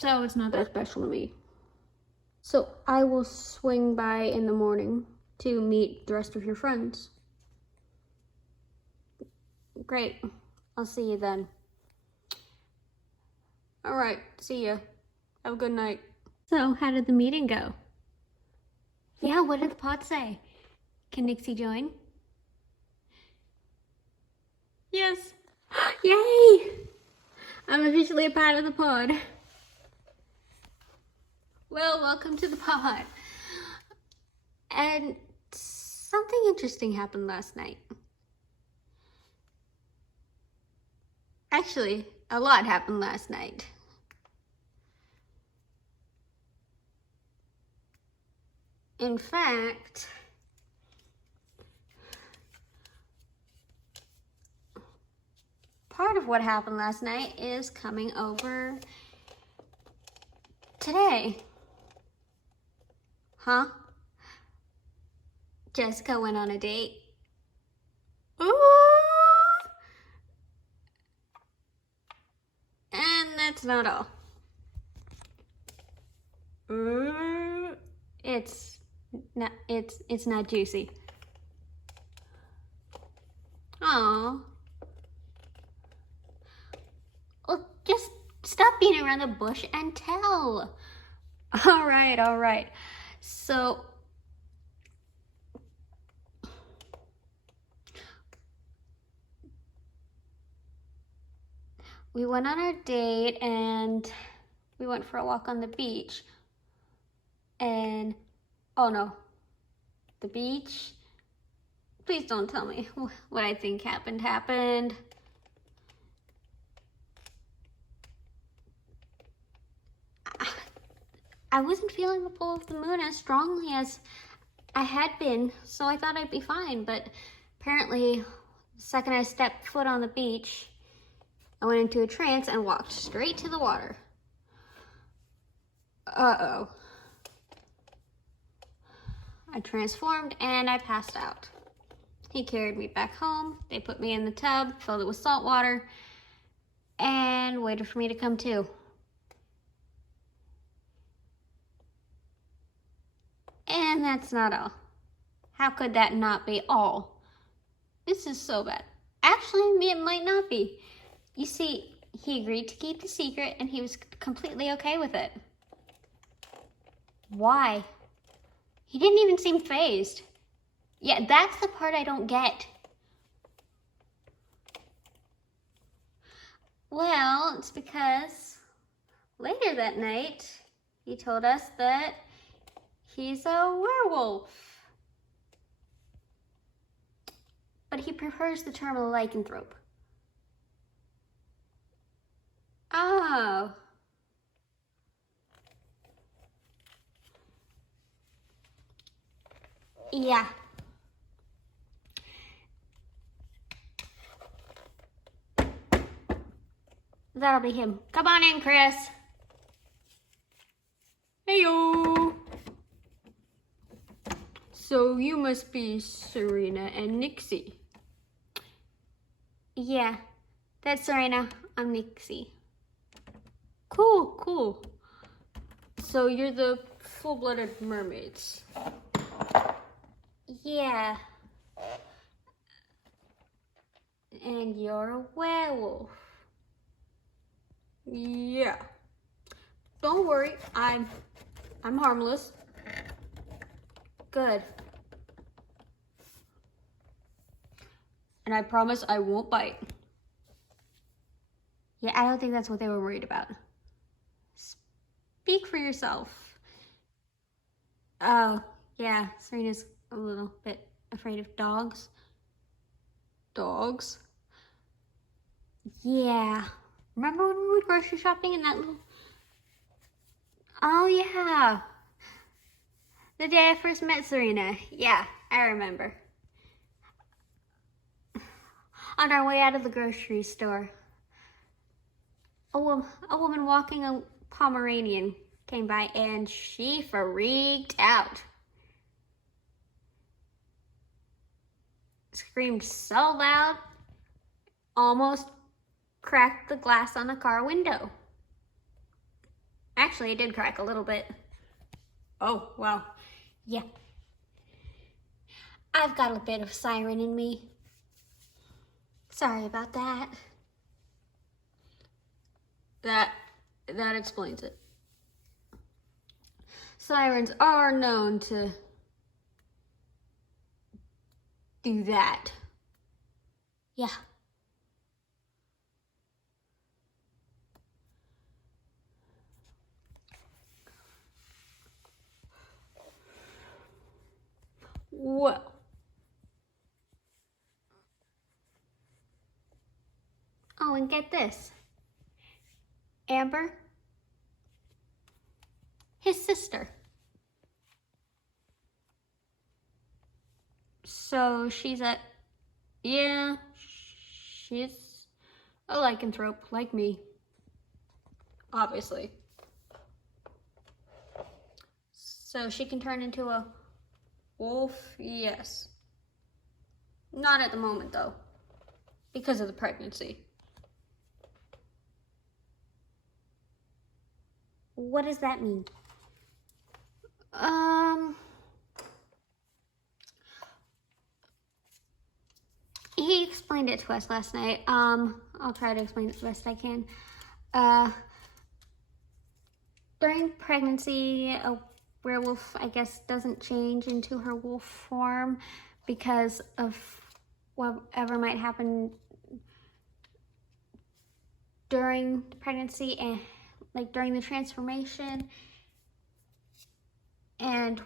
So it's not that special to me. So I will swing by in the morning to meet the rest of your friends. Great. I'll see you then. All right. See ya. Have a good night. So, how did the meeting go? Yeah, what did the pod say? Can Nixie join? Yes. Yay! I'm officially a part of the pod. Well, welcome to the pod. And something interesting happened last night. Actually, a lot happened last night. In fact, part of what happened last night is coming over today. Huh? Jessica went on a date. Ooh! And that's not all. It's not juicy. Aww. Well, just stop beating around the bush and tell. All right. So, we went on our date and we went for a walk on the beach. And, oh no, the beach? Please don't tell me what I think happened. I wasn't feeling the pull of the moon as strongly as I had been, so I thought I'd be fine. But apparently, the second I stepped foot on the beach, I went into a trance and walked straight to the water. Uh-oh. I transformed and I passed out. He carried me back home. They put me in the tub, filled it with salt water, and waited for me to come to. And that's not all. How could that not be all? This is so bad. Actually, it might not be. You see, he agreed to keep the secret and he was completely okay with it. Why? He didn't even seem fazed. Yeah, that's the part I don't get. Well, it's because later that night, he told us that he's a werewolf. But he prefers the term lycanthrope. Oh. Yeah. That'll be him. Come on in, Chris. Heyo. So you must be Serena and Nixie. Yeah, that's Serena. I'm Nixie. Cool. So you're the full-blooded mermaids. Yeah. And you're a werewolf. Yeah. Don't worry, I'm harmless. Good. And I promise I won't bite. Yeah, I don't think that's what they were worried about. Speak for yourself. Oh, yeah, Serena's a little bit afraid of dogs. Dogs? Yeah. Remember when we were grocery shopping in that little... Oh, yeah. The day I first met Serena. Yeah, I remember. On our way out of the grocery store, a woman walking a Pomeranian came by and she freaked out. Screamed so loud, almost cracked the glass on the car window. Actually, it did crack a little bit. Oh, wow. Yeah. I've got a bit of siren in me. Sorry about that. That explains it. Sirens are known to do that. Yeah. Well, Oh, and get this. Amber, his sister. so she's yeah, she's a lycanthrope like me. Obviously. So she can turn into a Wolf, yes. Not at the moment, though, because of the pregnancy. What does that mean? He explained it to us last night. I'll try to explain it the best I can. During pregnancy, a werewolf, I guess, doesn't change into her wolf form because of whatever might happen during the pregnancy and like during the transformation. And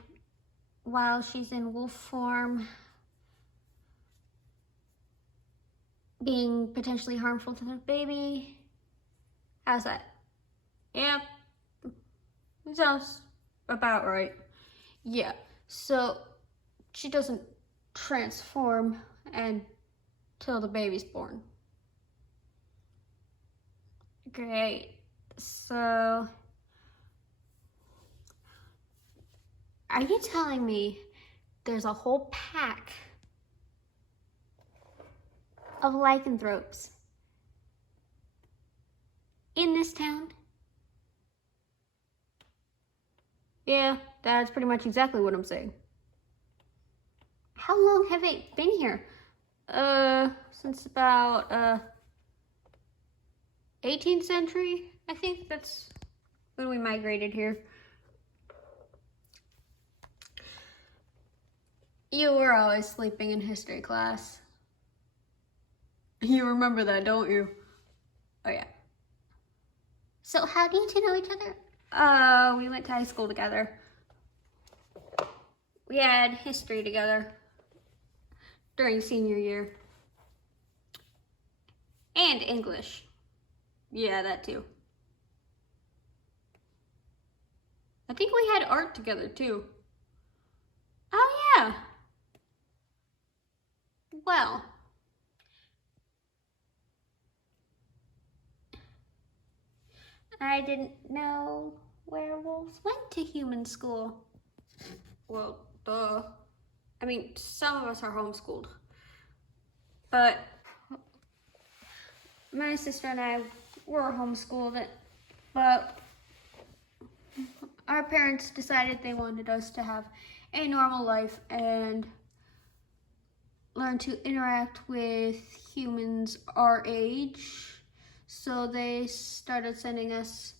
while she's in wolf form, being potentially harmful to the baby. How's that? Yeah, sounds about right. Yeah, so she doesn't transform until the baby's born. Great. So, are you telling me there's a whole pack of lycanthropes in this town? Yeah, that's pretty much exactly what I'm saying. How long have they been here? Since about 18th century, I think that's when we migrated here. You were always sleeping in history class. You remember that, don't you? Oh yeah. So how do you two know each other? We went to high school together. We had history together during senior year. And English. Yeah, that too. I think we had art together too. Oh yeah. Well, I didn't know werewolves went to human school. Well, duh. I mean, some of us are homeschooled. But my sister and I were homeschooled, but our parents decided they wanted us to have a normal life and learn to interact with humans our age. So they started sending us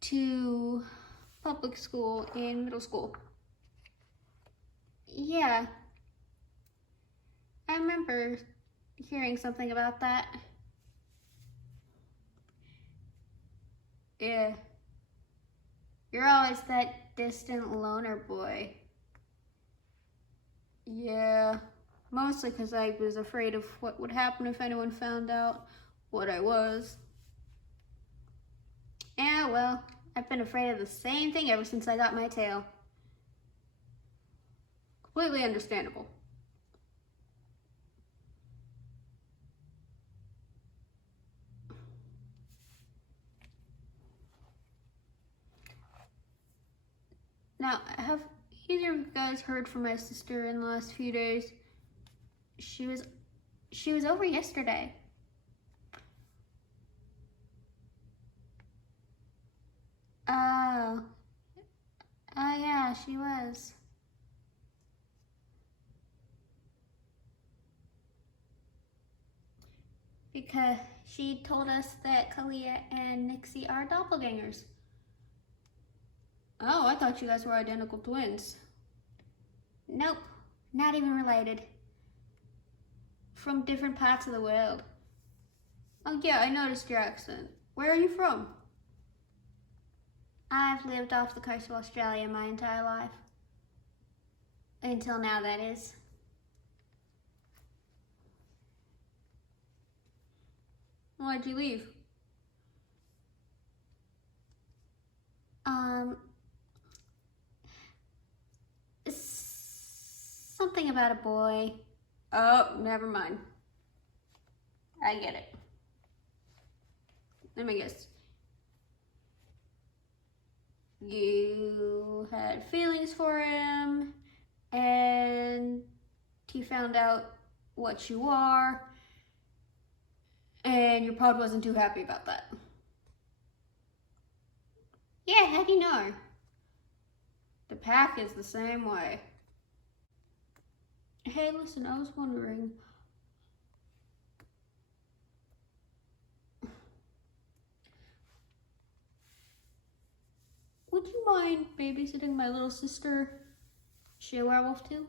to public school in middle school. Yeah. I remember hearing something about that. Yeah. You're always that distant loner boy. Yeah. Mostly because I was afraid of what would happen if anyone found out what I was. Yeah, well, I've been afraid of the same thing ever since I got my tail. Completely understandable. Now, have either of you guys heard from my sister in the last few days? She was over yesterday. Oh. Oh yeah, she was. Because she told us that Kalia and Nixie are doppelgangers. Oh, I thought you guys were identical twins. Nope, not even related. From different parts of the world. Oh yeah, I noticed your accent. Where are you from? I've lived off the coast of Australia my entire life. Until now, that is. Why'd you leave? Something about a boy. Oh, never mind. I get it. Let me guess. You had feelings for him, and he found out what you are, and your pod wasn't too happy about that. Yeah, how do you know? The pack is the same way. Hey, listen, I was wondering. Would you mind babysitting my little sister? Is she a werewolf too?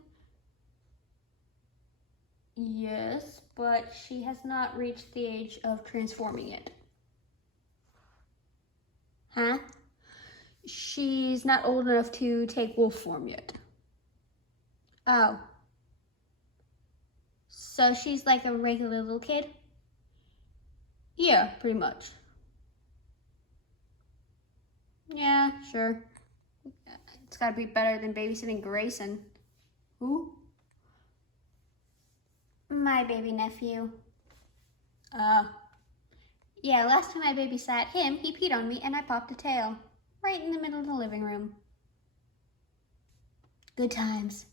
Yes, but she has not reached the age of transforming yet. Huh? She's not old enough to take wolf form yet. Oh. So she's like a regular little kid? Yeah, pretty much. Yeah, sure. It's gotta be better than babysitting Grayson. Who? My baby nephew. Yeah, last time I babysat him, he peed on me and I popped a tail. Right in the middle of the living room. Good times.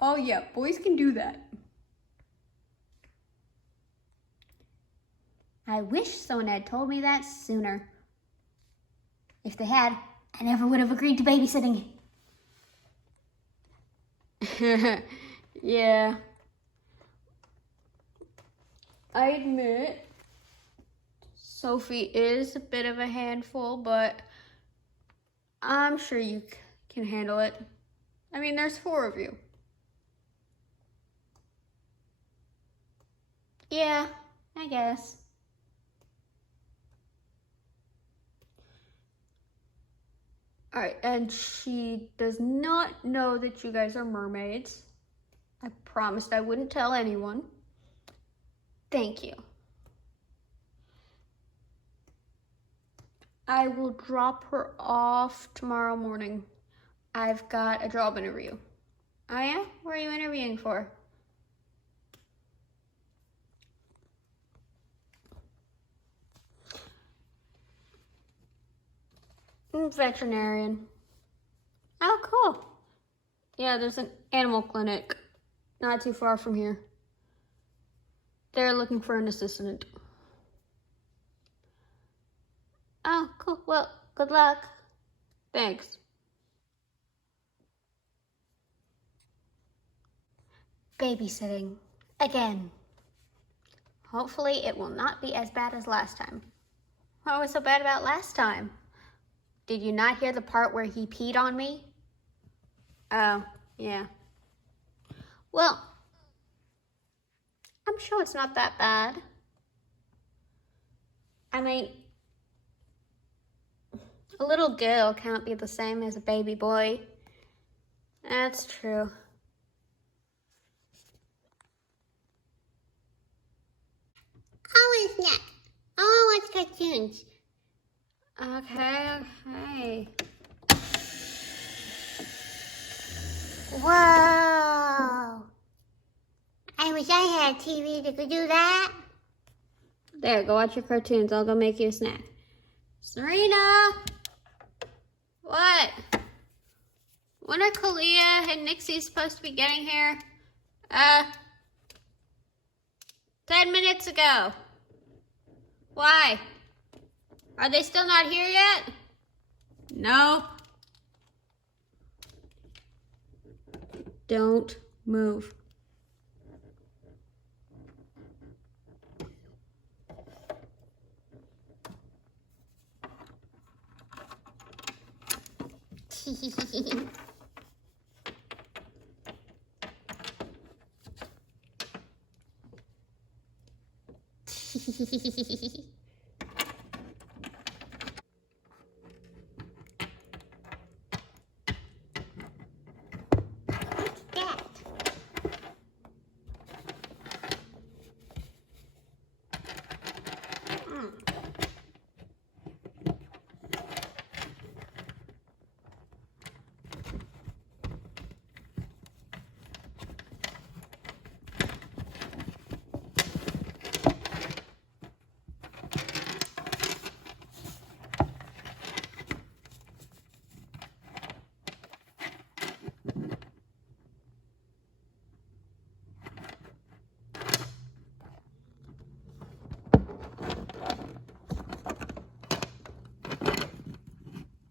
Oh yeah, boys can do that. I wish someone had told me that sooner. If they had, I never would have agreed to babysitting. Yeah. I admit, Sophie is a bit of a handful, but I'm sure you can handle it. I mean, there's 4 of you. Yeah, I guess. Alright, and she does not know that you guys are mermaids. I promised I wouldn't tell anyone. Thank you. I will drop her off tomorrow morning. I've got a job interview. Oh yeah? What are you interviewing for? Veterinarian. Oh, cool. Yeah, there's an animal clinic not too far from here. They're looking for an assistant. Oh, cool. Well, good luck. Thanks. Babysitting. Again. Hopefully it will not be as bad as last time. What was so bad about last time? Did you not hear the part where he peed on me? Oh, yeah. Well, I'm sure it's not that bad. I mean, a little girl can't be the same as a baby boy. That's true. Oh, it's not. Oh, it's cartoons. Okay. Whoa. I wish I had a TV that could do that. There, go watch your cartoons. I'll go make you a snack. Serena! What? When are Kalia and Nixie supposed to be getting here? 10 minutes ago. Why? Are they still not here yet? Nope. Don't move.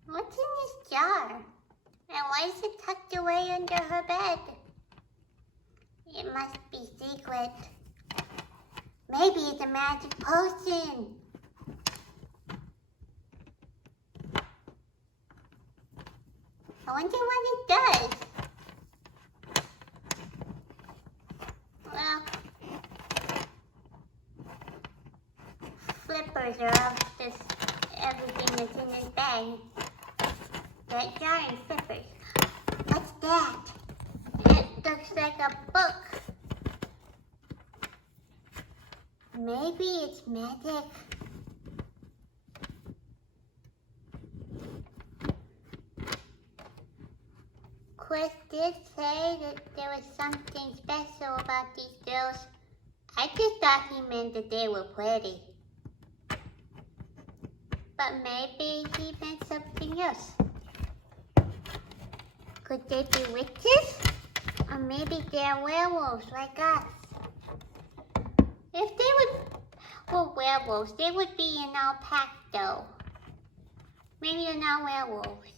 What's in this jar? And why is it tucked away under her bed? It must be secret. Maybe it's a magic potion. I wonder what it does. Well, flippers are of this everything that's in this bag. That jar and flippers. What's that? It looks like a book. Maybe it's magic. Chris did say that there was something special about these girls. I just thought he meant that they were pretty. But maybe he meant something else. Could they be witches? Or maybe they're werewolves like us. If they were werewolves, they would be in our pack though. Maybe they're not werewolves.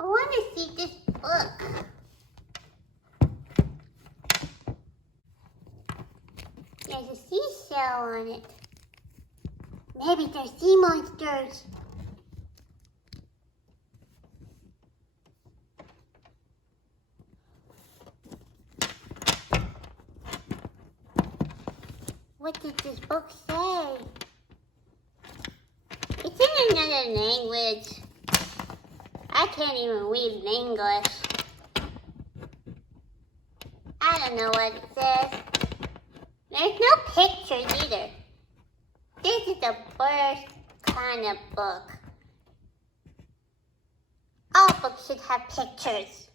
I want to see this book. There's a seashell on it. Maybe they're sea monsters. What did this book say? It's in another language. I can't even read English. I don't know what it says. There's no pictures either. This is the first kind of book. All books should have pictures.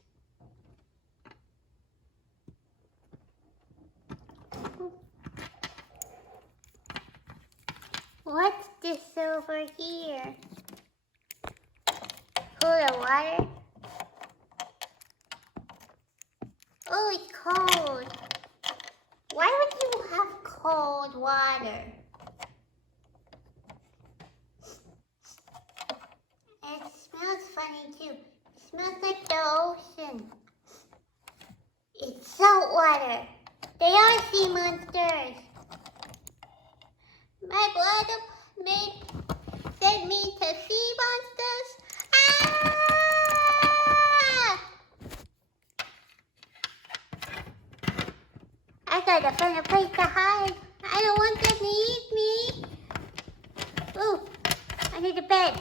What's this over here? Pool of water? Oh, it's cold. Why would you have cold water? It smells funny too. It smells like the ocean. It's salt water. They are sea monsters. My brother sent me to sea monsters. Ah! I gotta find a place to hide. I don't want them to eat me. Ooh, under the bed.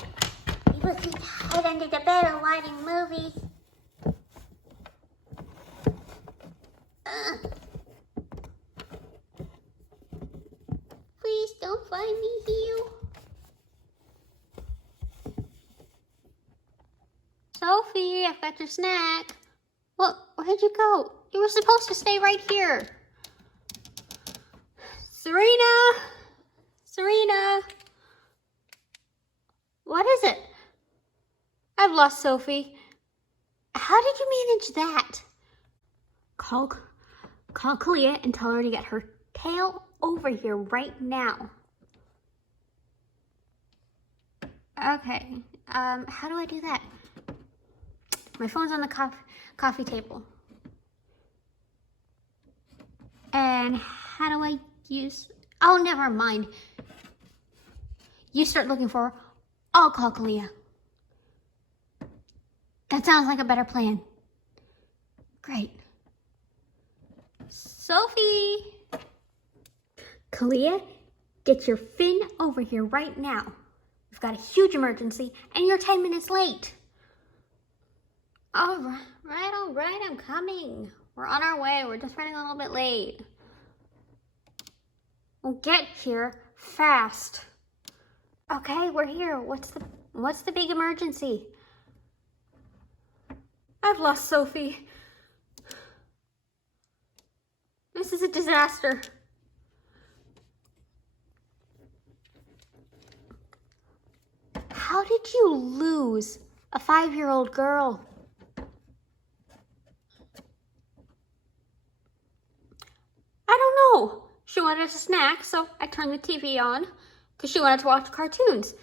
People seem to hide under the bed while watching movies. Please don't find me here. Sophie, I've got your snack. Well, where'd you go? You were supposed to stay right here. Serena! Serena! What is it? I've lost Sophie. How did you manage that? Call Kalia and tell her to get her tail over here right now. Okay. How do I do that? My phone's on the coffee table. And how do I use... Oh, never mind. You start looking for... I'll call Kalia. That sounds like a better plan. Great. Sophie! Kalia, get your Finn over here right now. We've got a huge emergency and you're 10 minutes late. All right, I'm coming. We're on our way. We're just running a little bit late. We'll get here fast. Okay, we're here. What's the big emergency? I've lost Sophie. This is a disaster. How did you lose a 5-year-old girl? I don't know. She wanted a snack, so I turned the TV on because she wanted to watch cartoons.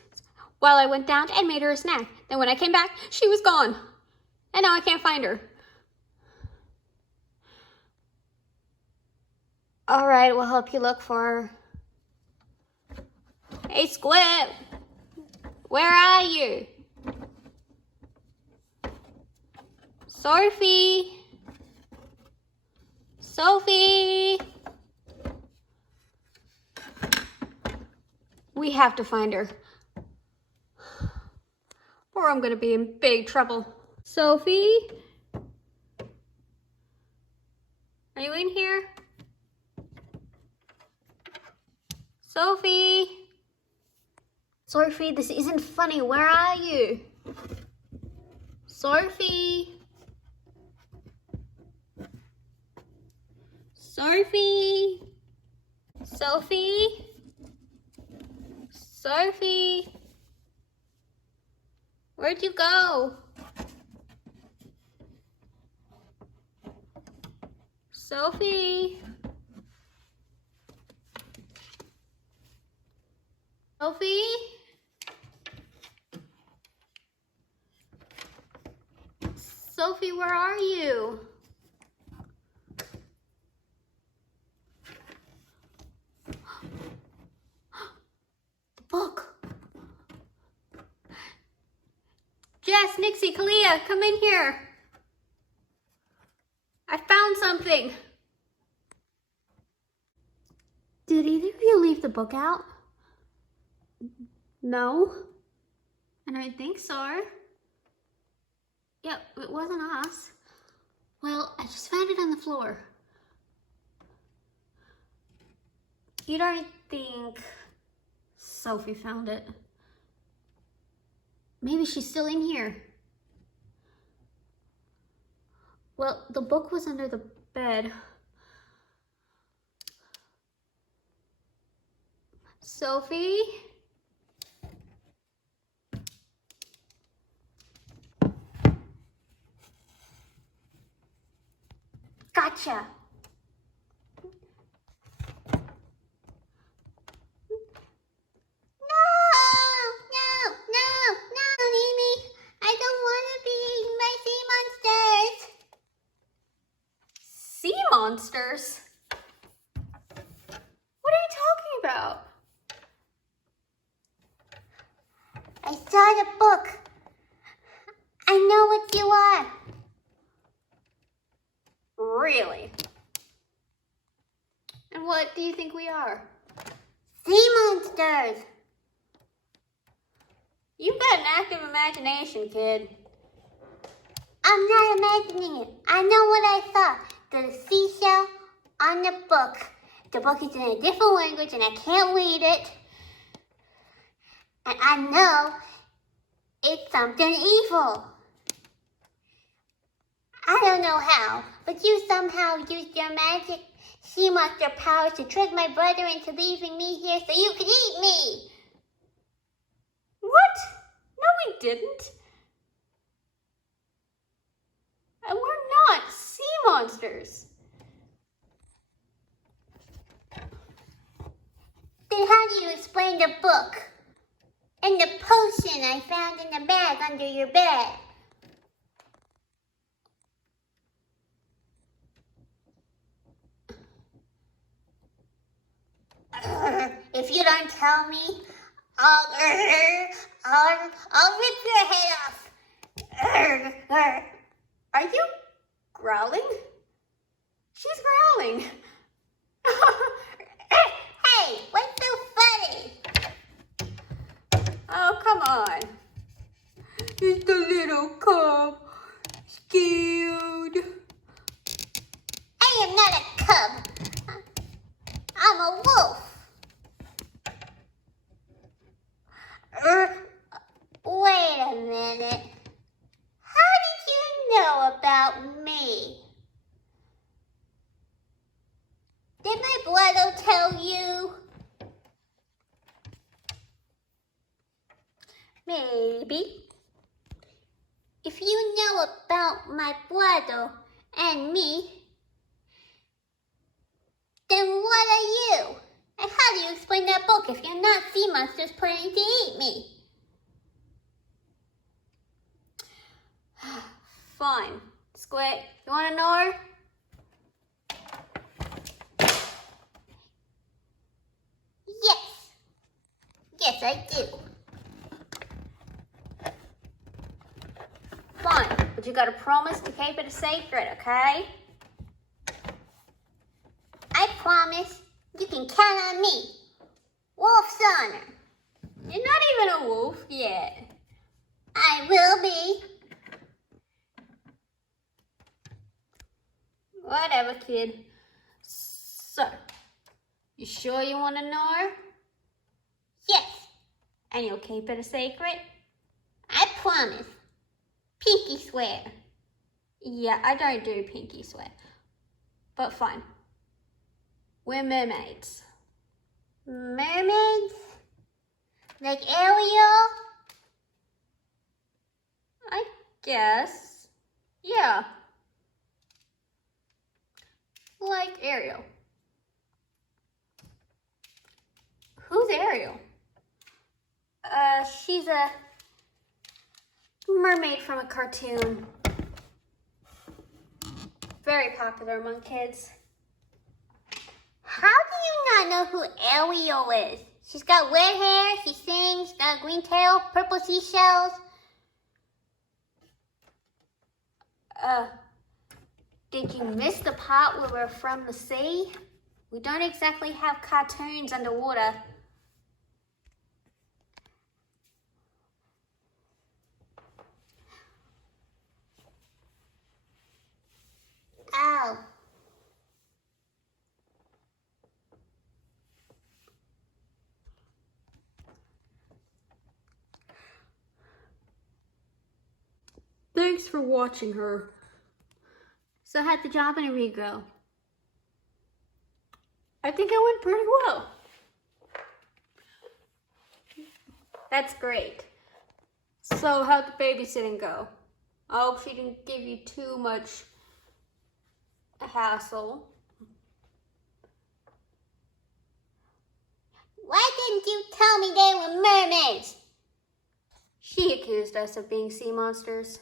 While I went down and made her a snack. Then when I came back, she was gone. And now I can't find her. All right, we'll help you look for her. Hey, Squib. Where are you? Sophie. Sophie. We have to find her. Or I'm gonna be in big trouble. Sophie? Are you in here? Sophie? Sophie, this isn't funny. Where are you? Sophie? Sophie? Sophie? Sophie? Where'd you go? Sophie? Sophie? Sophie, where are you? The book. Jess, Nixie, Kalia, come in here. I found something. Did either of you leave the book out? No. I don't think so. Yep, it wasn't us. Well, I just found it on the floor. You don't think Sophie found it? Maybe she's still in here. Well, the book was under the bed. Sophie? Gotcha. Monsters? What are you talking about? I saw the book. I know what you are. Really? And what do you think we are? Sea monsters. You've got an active imagination, kid. I'm not imagining it. I know what I saw. The seashell on the book. The book is in a different language and I can't read it. And I know it's something evil. I don't know how, but you somehow used your magic sea monster powers to trick my brother into leaving me here so you could eat me. What? No, we didn't. And we're not sea monsters. Then how do you explain the book? And the potion I found in the bag under your bed. If you don't tell me, I'll rip your head off. Are you growling? She's growling. Hey, what's so funny? Oh, come on. It's the little cub. Scared. I am not a cub. I'm a wolf. Wait a minute. How did you know about me? Did my brother tell you? Maybe. If you know about my brother and me, then what are you? And how do you explain that book if you're not sea monsters planning to eat me? Fine. Squid, you want to know? Yes. Yes, I do. Fine, but you gotta promise to keep it a secret, okay? I promise. You can count on me. Wolf's honor. You're not even a wolf yet. I will be. Whatever, kid. So, you sure you want to know? Yes, And you'll keep it a secret? I promise. Pinky swear. Yeah, I don't do pinky swear. But fine. We're mermaids. Mermaids? Like Ariel? I guess. Yeah. Like Ariel. Who's Ariel? She's a mermaid from a cartoon. Very popular among kids. How do you not know who Ariel is? She's got red hair, she sings, got a green tail, purple seashells. Did you miss the part where we're from the sea? We don't exactly have cartoons underwater. Ow. Thanks for watching her. So how'd the job interview go? I think it went pretty well. That's great. So how'd the babysitting go? I hope she didn't give you too much hassle. Why didn't you tell me they were mermaids? She accused us of being sea monsters.